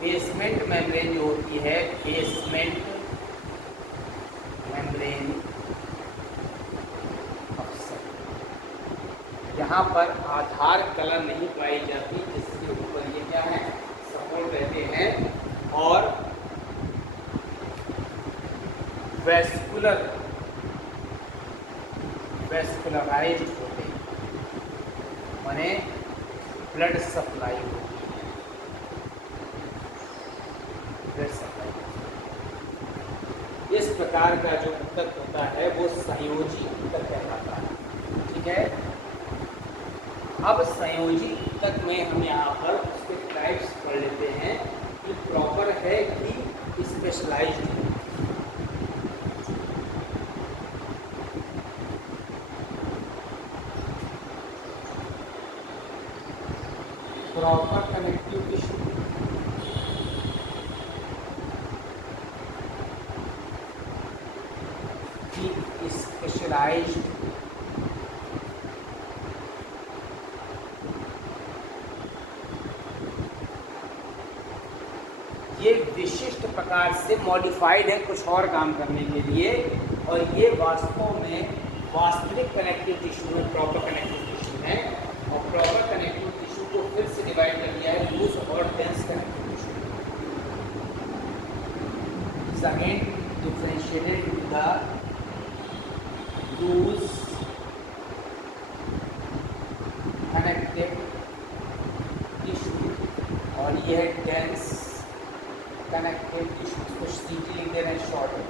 बेसमेंट मेम्ब्रेन जो होती है, बेसमेंट मेम्ब्रेन यहाँ पर आधार कला नहीं पाई जाती, जिसके ऊपर ये क्या है, सपोर्ट रहते हैं और वेस्कुलराइज्ड होते हैं, माने ब्लड सप्लाई होती है, ब्लड सप्लाई। इस प्रकार का जो ऊतक होता है वो संयोजी ऊतक कहलाता है, ठीक है। अब संयोजी ऊतक में हम यहाँ पर उसके टाइप्स पढ़ लेते हैं कि प्रॉपर है कि स्पेशलाइज्ड है। प्रॉपर कनेक्टिव टिश्यू, स्पेशलाइज्ड, ये विशिष्ट प्रकार से मॉडिफाइड है कुछ और काम करने के लिए, और ये वास्तव में वास्तविक कनेक्टिव टिश्यू में प्रॉपर कनेक्टिव टिश्यू है। और प्रॉपर कनेक्टिव टिश्यू को फिर से डिवाइड कर दिया है लूज और dense connective tissue. Second differentiated to the loose connective tissue, और ये है डेंस कनेक्टिव टिश्यू। इसको सीटी लिख दे रहे हैं शॉर्ट में,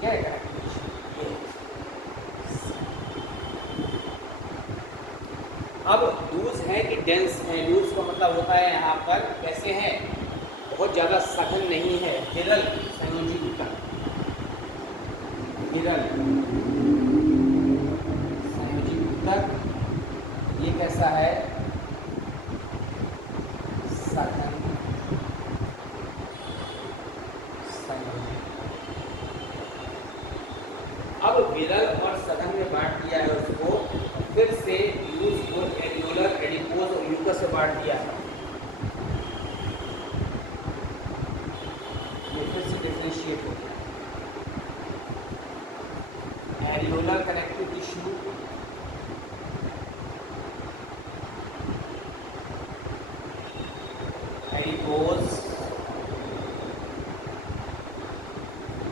क्या है कनेक्टिव टिश्यू ये। अब लूज है कि डेंस है, लूज का मतलब होता है यहाँ पर कैसे है, बहुत ज़्यादा सघन नहीं है, विरल संयोजी ऊतक, विरल संयोजी ऊतक। ये कैसा है, सघन संयोजी। अब विरल और सघन में बांट दिया है उसको, फिर से लूज को एरियोलर, एडिपोज और म्यूकस से बांट दिया है। ये फिर से डिफरेंशिएट हो गया। Areolar connective tissue, adipose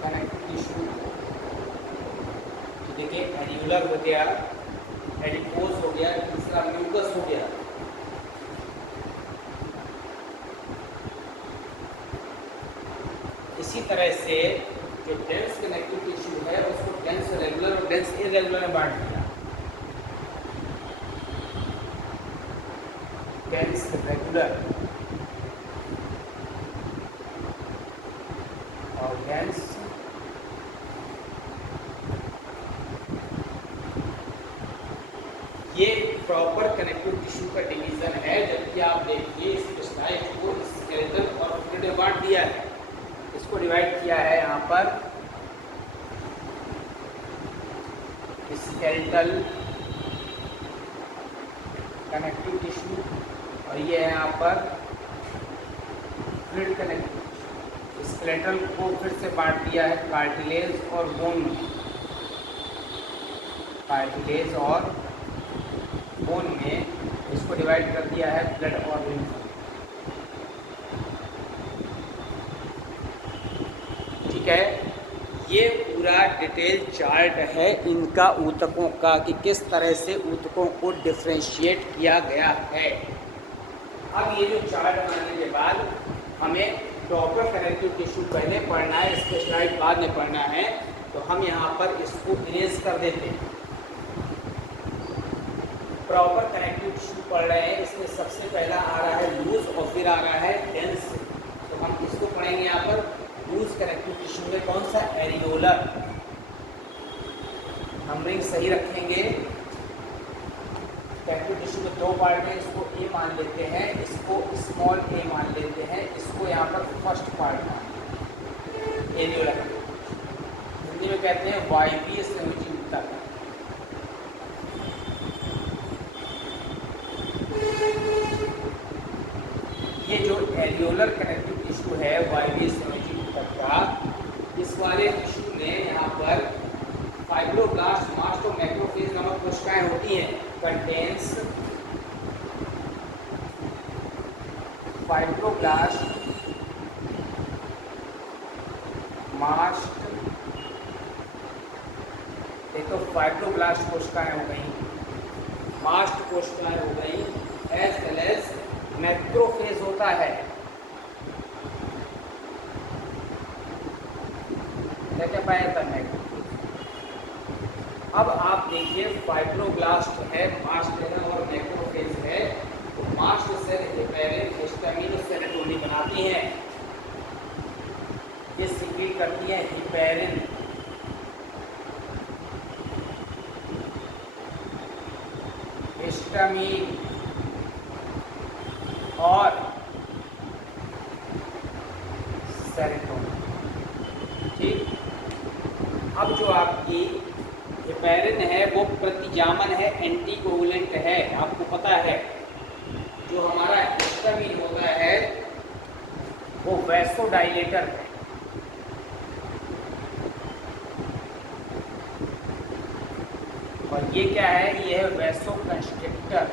connective tissue. देखिए एरियोलर हो गया, एडिपोज हो गया, तीसरा म्यूकस हो गया। इसी तरह से जो डेंस कनेक्टिव टिश्यू है उसको डेंस रेगुलर और डेंस इरेगुलर में बांट दिया। डेंस रेगुलर और डेंस ये प्रॉपर कनेक्टिव टिश्यू का डिवीजन है। जबकि आप देखिए स्पेशलाइज्ड को स्केलेटल और फ्लूइड में बांट दिया है, इसको डिवाइड किया है यहाँ पर स्केलेटल कनेक्टिव टिश्यू, और ये है यहाँ पर फ्लूइड कनेक्टिव टिश्यू। स्केलेटल को फिर से बांट दिया है कार्टिलेज और बोन में, कार्टिलेज और बोन में इसको डिवाइड कर दिया है ब्लड और लिम्फ। ठीक है, ये पूरा डिटेल चार्ट है इनका ऊतकों का कि किस तरह से ऊतकों को डिफरेंशिएट किया गया है। अब ये जो चार्ट बनाने के बाद हमें प्रॉपर कनेक्टिव टिश्यू पहले पढ़ना है, स्पेशलाइज्ड बाद में पढ़ना है, तो हम यहाँ पर इसको इरेज कर देते हैं। प्रॉपर कनेक्टिव टिश्यू पढ़ रहे हैं, इसमें सबसे पहला आ रहा है लूज और फिर आ रहा है डेंस। तो हम इसको पढ़ेंगे यहाँ पर लूज कनेक्टिव टिश्यू में कौन सा, एरियोलर। नंबरिंग सही रखेंगे। कनेक्टिव टिश्यू में दो पार्ट है, इसको ए मान लेते हैं, इसको स्मॉल ए मान लेते हैं, इसको यहाँ पर फर्स्ट पार्ट मान लेते हैं एरियोलर। हिंदी में कहते हैं वायवीय संयोजी ऊतक। ये जो एरियोलर कनेक्टिव टिश्यू है वायवीय संयोजी ऊतक का, इस वाले टिश्यू में यहाँ पर फाइब्रोब्लास्ट, मास्ट और मैक्रोफेज नामक कोशिकाएं होती हैं। कंटेन्स फाइब्रोब्लास्ट, मास्ट, एक तो फाइब्रोब्लास्ट कोशिकाएं हो गई, मास्ट कोशिकाएं हो गई, एज वेल एज मैक्रोफेज होता है। क्या क्या पाया था मैक्रोफेज, अब आप देखिए फाइब्रोब्लास्ट है, मास्ट सेल और मैक्रोफेज है। तो mast cell heparin histamine serotonin बनाती हैं, ये सीक्रेट करती है हेपेरिन, हिस्टामिन और सेरोटोनिन। ठीक, अब जो आपकी हेपेरिन है वो प्रतिजामन है, एंटीकोगुलेंट है, आपको पता है। जो हमारा हिस्टामिन होता है वो वैसोडाइलेटर है, और ये क्या है, ये है वैसोकंस्ट्रिक्टर।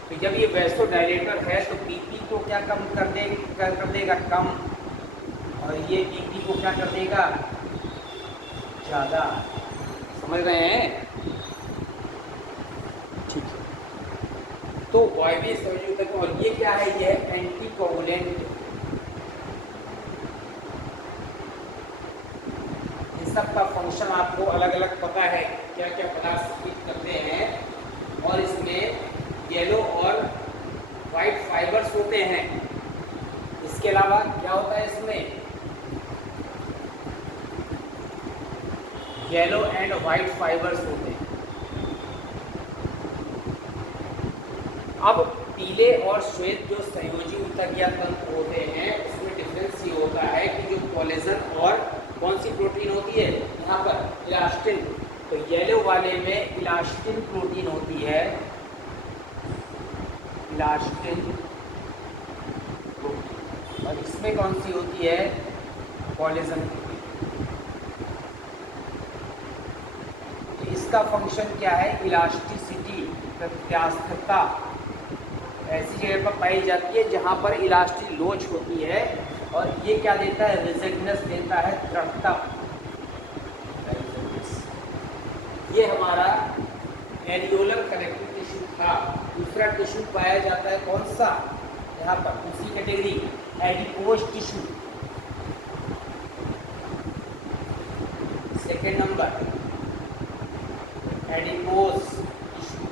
तो जब ये वैसोडाइलेटर है तो बीपी को क्या कम कर देगा कम, और ये बीपी को क्या कर देगा ज़्यादा। समझ रहे हैं? ठीक है, तो वायवीय संयोजक, और ये क्या है, ये एंटीकोगुलेंट। सब का फंक्शन आपको अलग अलग पता है, क्या क्या पदार्थ स्पीक करते हैं, और इसमें येलो और वाइट फाइबर्स होते हैं। इसके अलावा क्या होता है, इसमें येलो एंड वाइट फाइबर्स होते हैं। अब पीले और श्वेत जो संयोजी ऊतक या तंत्र होते हैं उसमें डिफरेंस ये होता है कि जो कोलेजन और कौन सी प्रोटीन होती है, यहाँ पर इलास्टिन। तो येलो वाले में इलास्टिन प्रोटीन होती है, इलास्टिन प्रोटीन, और इसमें कौन सी होती है, कोलेजन प्रोटीन। तो इसका फंक्शन क्या है, इलास्टिसिटी, प्रत्यास्थता। ऐसी जगह पर पाई जाती है जहाँ पर इलास्टिक लोच होती है, और ये क्या देता है, रिजिडनेस देता है, दृढ़ता। ये हमारा एरियोलर कनेक्टिव टिश्यू था। दूसरा टिश्यू पाया जाता है कौन सा, यहाँ पर दूसरी category, adipose tissue. Second number adipose tissue.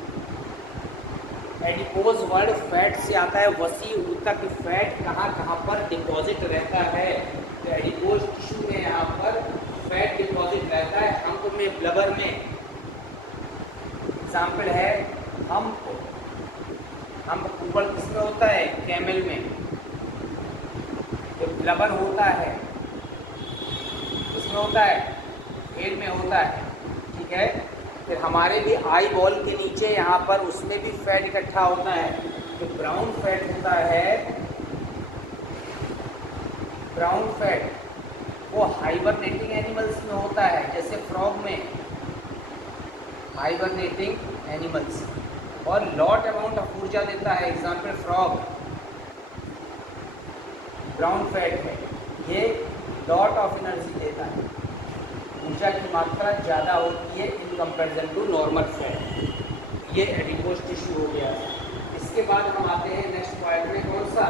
Adipose word fat से आता है, वसी ऊतक फैट कहाँ कहाँ पर डिपॉजिट रहता है। तो एडिपोज टिश्यू में यहाँ पर फैट डिपॉजिट रहता है, हम्प में, ब्लबर में। एग्जाम्पल है हम्प, हम्प ऊपर किसमें होता है, कैमल में। तो ब्लबर होता है, किसमें होता है, हेड में होता है। ठीक है, फिर हमारे भी आई बॉल के नीचे यहाँ पर उसमें भी फैट इकट्ठा होता है। तो ब्राउन फैट होता है, ब्राउन फैट वो हाइबरनेटिंग एनिमल्स में होता है, जैसे फ्रॉग में, हाइबरनेटिंग एनिमल्स, और लॉट अमाउंट ऑफ ऊर्जा देता है। एग्जाम्पल फ्रॉग, ब्राउन फैट है, ये लॉट ऑफ एनर्जी देता है, ऊर्जा की मात्रा ज़्यादा होती है in comparison to normal fat. ये एडिपोज टिश्यू हो गया। इसके बाद हम आते हैं नेक्स्ट पार्ट में, कौन सा,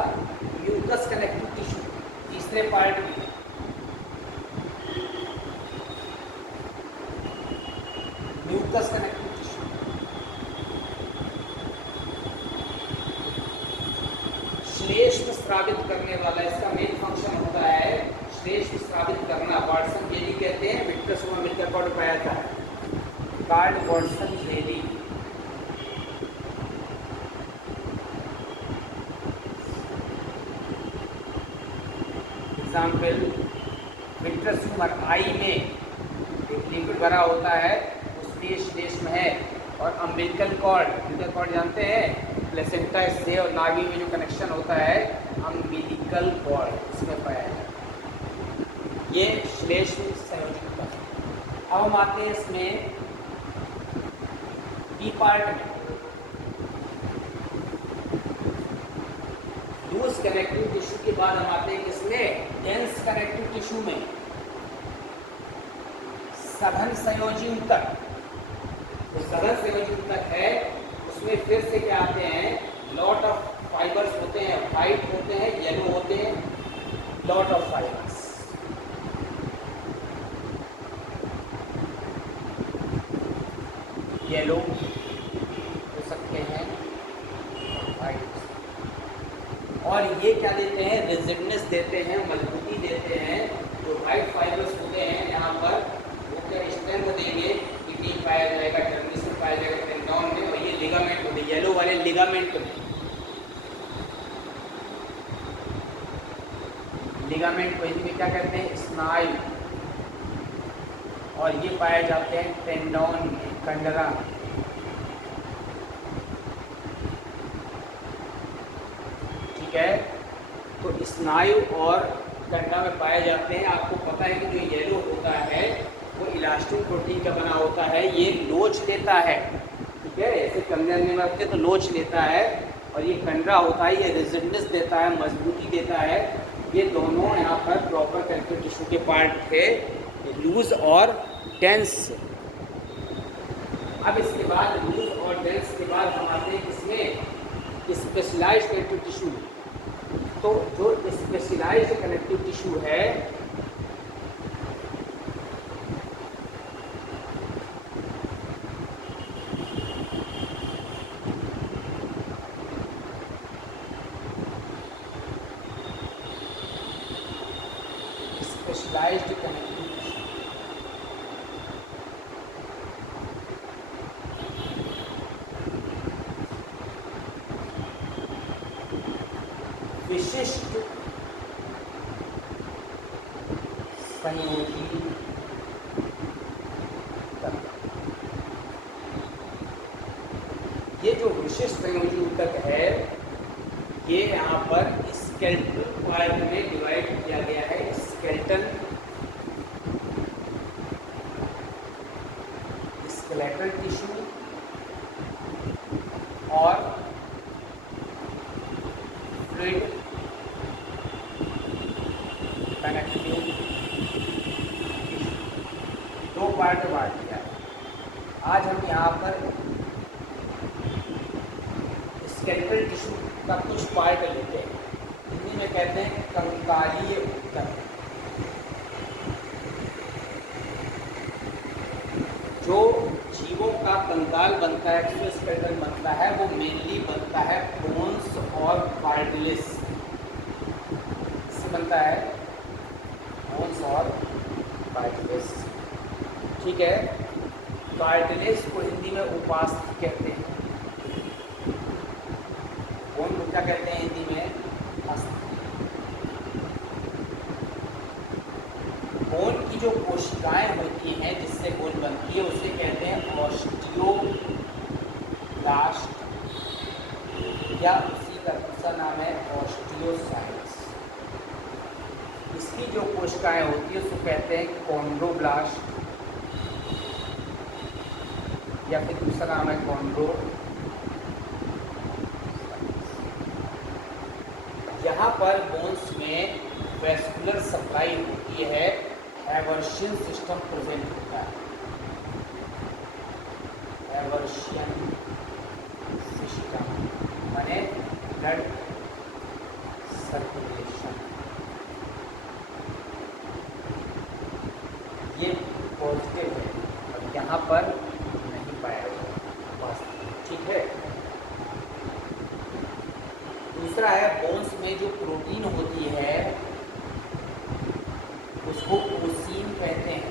म्यूकस कनेक्टिव टिश्यू, तीसरे पार्ट में। म्यूकस कनेक्टिव टिश्यू, श्लेष्म स्रावित करने वाला, इसका मेन फंक्शन होता है श्लेष्म स्रावित करना। वाटसन जेली कहते हैं, विट्रस में मिलकर कॉर्ड पाया था, cord Watson jelly. Example, vitreous humour, eye में एक लिक्विड भरा होता है, उसमें श्लेष्म है। और अम्बिलिकल कॉर्ड, अम्बिलिकल कॉर्ड जानते हैं, प्लेसेंटा से और नाभि में जो कनेक्शन होता है, अम्बिलिकल कॉर्ड, इसमें पाया जाता है। ये श्लेष्म संयोजकता। अब हम आते हैं इसमें बी पार्ट में, लूज कनेक्टिव टिश्यू के बाद हम आते हैं किसमें, डेंस कनेक्टिव टिश्यू में, सघन संयोजी ऊतक। जो सघन संयोजी ऊतक है उसमें फिर से क्या आते हैं, लॉट ऑफ फाइबर्स होते हैं, वाइट होते हैं, येलो होते हैं, लॉट ऑफ फाइबर्स। येलो हो सकते हैं, वाइट। और ये क्या देते हैं, रिजिडनेस देते हैं, मजबूती देते हैं। जो वाइट फाइबर्स होते हैं यहाँ पर वो क्या स्ट्रेंथ देंगे, किडनी पाया जाएगा, टर्मिनेशन पाया जाएगा टेंडन में, और ये लिगामेंट होते हैं, येलो वाले लिगामेंट में, लिगामेंट को हिंदी में क्या कहते हैं, स्नायु। और ये पाए जाते हैं टेंडन में, कंडरा। ठीक है, तो स्नायु और कंडरा में पाए जाते हैं। आपको पता है कि जो येलो होता है वो इलास्टिन प्रोटीन का बना होता है, ये लोच लेता है। ठीक है, ऐसे कंधे में रखते तो लोच लेता है, और ये कंडरा होता है, ये रिजिडनेस देता है, मजबूती देता है। ये दोनों यहाँ पर प्रॉपर कनेक्टिव टिश्यू के पार्ट थे, लूज और डेंस। अब इसके बाद लूज और डेंस के बाद हम आते हैं इसमें स्पेशलाइज्ड कनेक्टिव टिश्यू। तो जो स्पेशलाइज्ड कनेक्टिव टिश्यू है स्पेशलाइज्ड कनेक्टिव टिश्यू विशिष्ट संयोजी ऊतक। ये जो विशिष्ट संयोजी ऊतक है ये यहाँ पर स्केलेटल पार्ट में डिवाइड किया गया है। स्केलेटल स्केलेटल टिश्यू और फ्लूइड कनेक्टिव दो पार्ट में बांट दिया है। आज हम यहाँ पर स्केलेटल टिश्यू का कुछ पार्ट लेते हैं, हिंदी में कहते हैं कंकालीय ऊतक। जो जीवों का कंकाल बनता है, एक्सोस्केलेटन बनता है, वो मेनली बनता है बोन्स और कार्टिलेज से बनता है, बोन्स और कार्टिलेज। ठीक है, कार्टिलेज को हिंदी में उपास्थि कहते हैं, बोन को क्या कहते हैं हिंदी में, अस्थि। बोन की जो कोशिकाएं होती हैं जिससे बोन बनती है उसे कहते हैं ऑस्टियोब्लास्ट, या उसी का दूसरा नाम है ऑस्टियोसाइट्स। इसकी जो कोशिकाएं होती है उसको कहते हैं कॉन्ड्रोब्लास्ट, या फिर दूसरा नाम है कॉन्ड्रो। यहाँ पर बोन्स में वेस्कुलर सप्लाई होती है, एवर्शियन सिस्टम प्रेजेंट होता है। एवर्शियन सिस्टम माने ब्लड सर्कुलेशन, ये पॉजिटिव है और यहाँ पर नहीं पाया जाता। ठीक है, दूसरा है बोन्स में जो प्रोटीन होती है उसको ओसीन कहते हैं।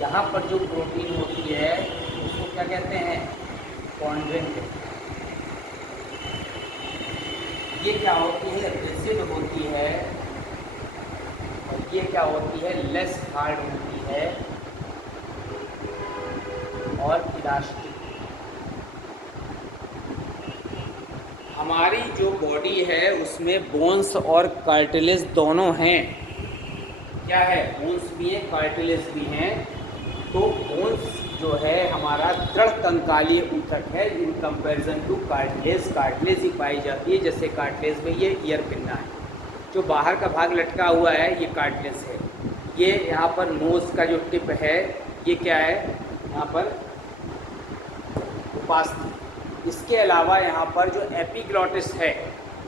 यहाँ पर जो प्रोटीन होती है उसको क्या कहते हैं, कॉन्ड्रिन कहते हैं। ये क्या होती है, रिजिड होती है, और ये क्या होती है, लेस हार्ड होती है और इलास्टिक। हमारी जो बॉडी है उसमें बोन्स और कार्टिलेज दोनों हैं। क्या है, बोन्स भी हैं, कार्टिलेज भी हैं। तो बोन्स जो है हमारा दृढ़ कंकालीय ऊतक है in comparison to cartilage. Cartilage ही पाई जाती है, जैसे कार्टिलेज में ये ईयर पिन्ना है, जो बाहर का भाग लटका हुआ है ये कार्टिलेज है। ये यहाँ पर नोज का जो टिप है ये क्या है, यहाँ पर उपास्थि। इसके अलावा यहाँ पर जो एपिग्लॉटिस है,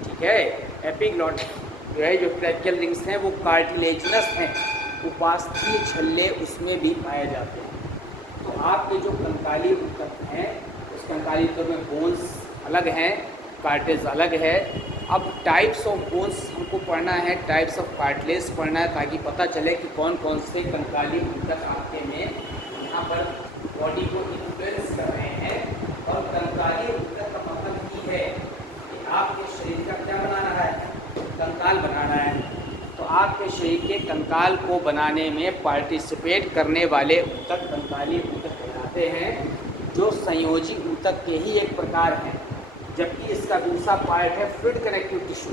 ठीक है, जो है, जो ट्रैकियल रिंग्स हैं वो कार्टिलेजिनस हैं, उपास्थीय छल्ले उसमें भी पाए जाते हैं। तो आपके जो कंकाली ऊतक हैं, उस कंकाली ऊतक में बोन्स अलग हैं, कार्टिलेज अलग है। अब टाइप्स ऑफ बोन्स हमको पढ़ना है, टाइप्स ऑफ कार्टिलेज पढ़ना है, ताकि पता चले कि कौन कौन से कंकाली ऊतक आपके में यहाँ पर बॉडी को इन्फ्लुएंस कर रहे हैं। और कंकाली ऊतक का मतलब ये है कि आपके शरीर का क्या बना रहा है, कंकाल बना रहा है। तो आपके शरीर के कंकाल को बनाने में पार्टिसिपेट करने वाले ऊतक कंकाली ऊतक कहलाते हैं, जो संयोजी ऊतक के ही एक प्रकार हैं। जबकि इसका दूसरा पार्ट है फ्लूइड कनेक्टिव टिश्यू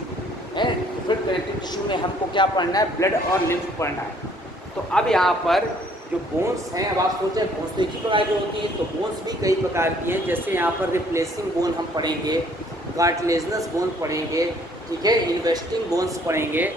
है। फ्लूइड कनेक्टिव टिश्यू में हमको क्या पढ़ना है, ब्लड और लिम्फ पढ़ना है। तो अब यहाँ पर जो बोन्स हैं, अब आप सोचें बोन्स तो एक ही प्रकार की होती हैं, तो बोन्स भी कई प्रकार की हैं। जैसे यहाँ पर रिप्लेसिंग बोन हम पढ़ेंगे, कार्टिलेजिनस बोन पढ़ेंगे, ठीक है, इन्वेस्टिंग बोन्स पढ़ेंगे।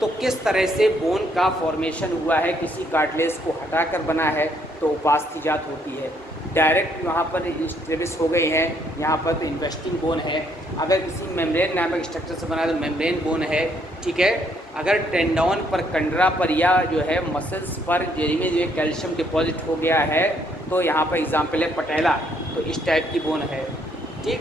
तो किस तरह से बोन का फॉर्मेशन हुआ है, किसी कार्टिलेज को हटाकर बना है तो उपास्थीजात होती है। डायरेक्ट वहाँ पर स्ट्रेबिस हो गई हैं, यहाँ पर तो इन्वेस्टिंग बोन है। अगर किसी मेम्ब्रेन नामक स्ट्रक्चर से बना है तो मेम्ब्रेन बोन है, ठीक है। अगर टेंडोन पर, कंडरा पर या जो है मसल्स पर में जो कैल्शियम डिपॉजिट हो गया है तो यहाँ पर एग्जाम्पल है पटेला, तो इस टाइप की बोन है, ठीक।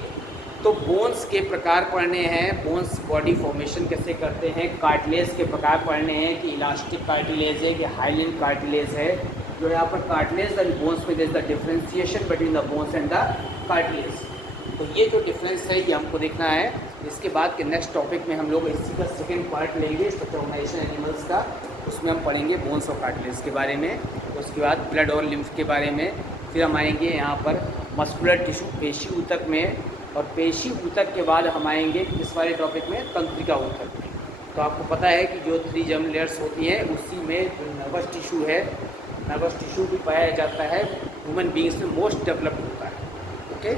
तो बोन्स के प्रकार पढ़ने हैं, बोन्स बॉडी फॉर्मेशन कैसे करते हैं। कार्टिलेज के प्रकार पढ़ने हैं कि इलास्टिक कार्टिलेज है कि हाइलिन कार्टिलेज है। जो यहाँ पर कार्टिलेज एंड बोन्स में there is the differentiation between the bones and the cartilage. तो ये जो डिफरेंस है ये हमको देखना है। इसके बाद के नेक्स्ट टॉपिक में हम लोग इसी का सेकेंड पार्ट लेंगे, स्ट्रक्चर ऑर्गेनाइजेशन एनिमल्स का। उसमें हम पढ़ेंगे बोन्स और कार्टिलेज के बारे में, उसके बाद ब्लड और लिम्फ के बारे में। फिर हम आएंगे यहाँ पर मस्कुलर टिश्यू, पेशी ऊतक में, और पेशी ऊतक के बाद हम आएंगे इस वाले टॉपिक में तंत्रिका ऊतक में। तो आपको पता है कि जो 3 जर्म लेयर्स होती हैं उसी में जो नर्वस टिश्यू है, नर्वस टिश्यू भी पाया जाता है, ह्यूमन बींग्स में मोस्ट डेवलप्ड होता है। ओके।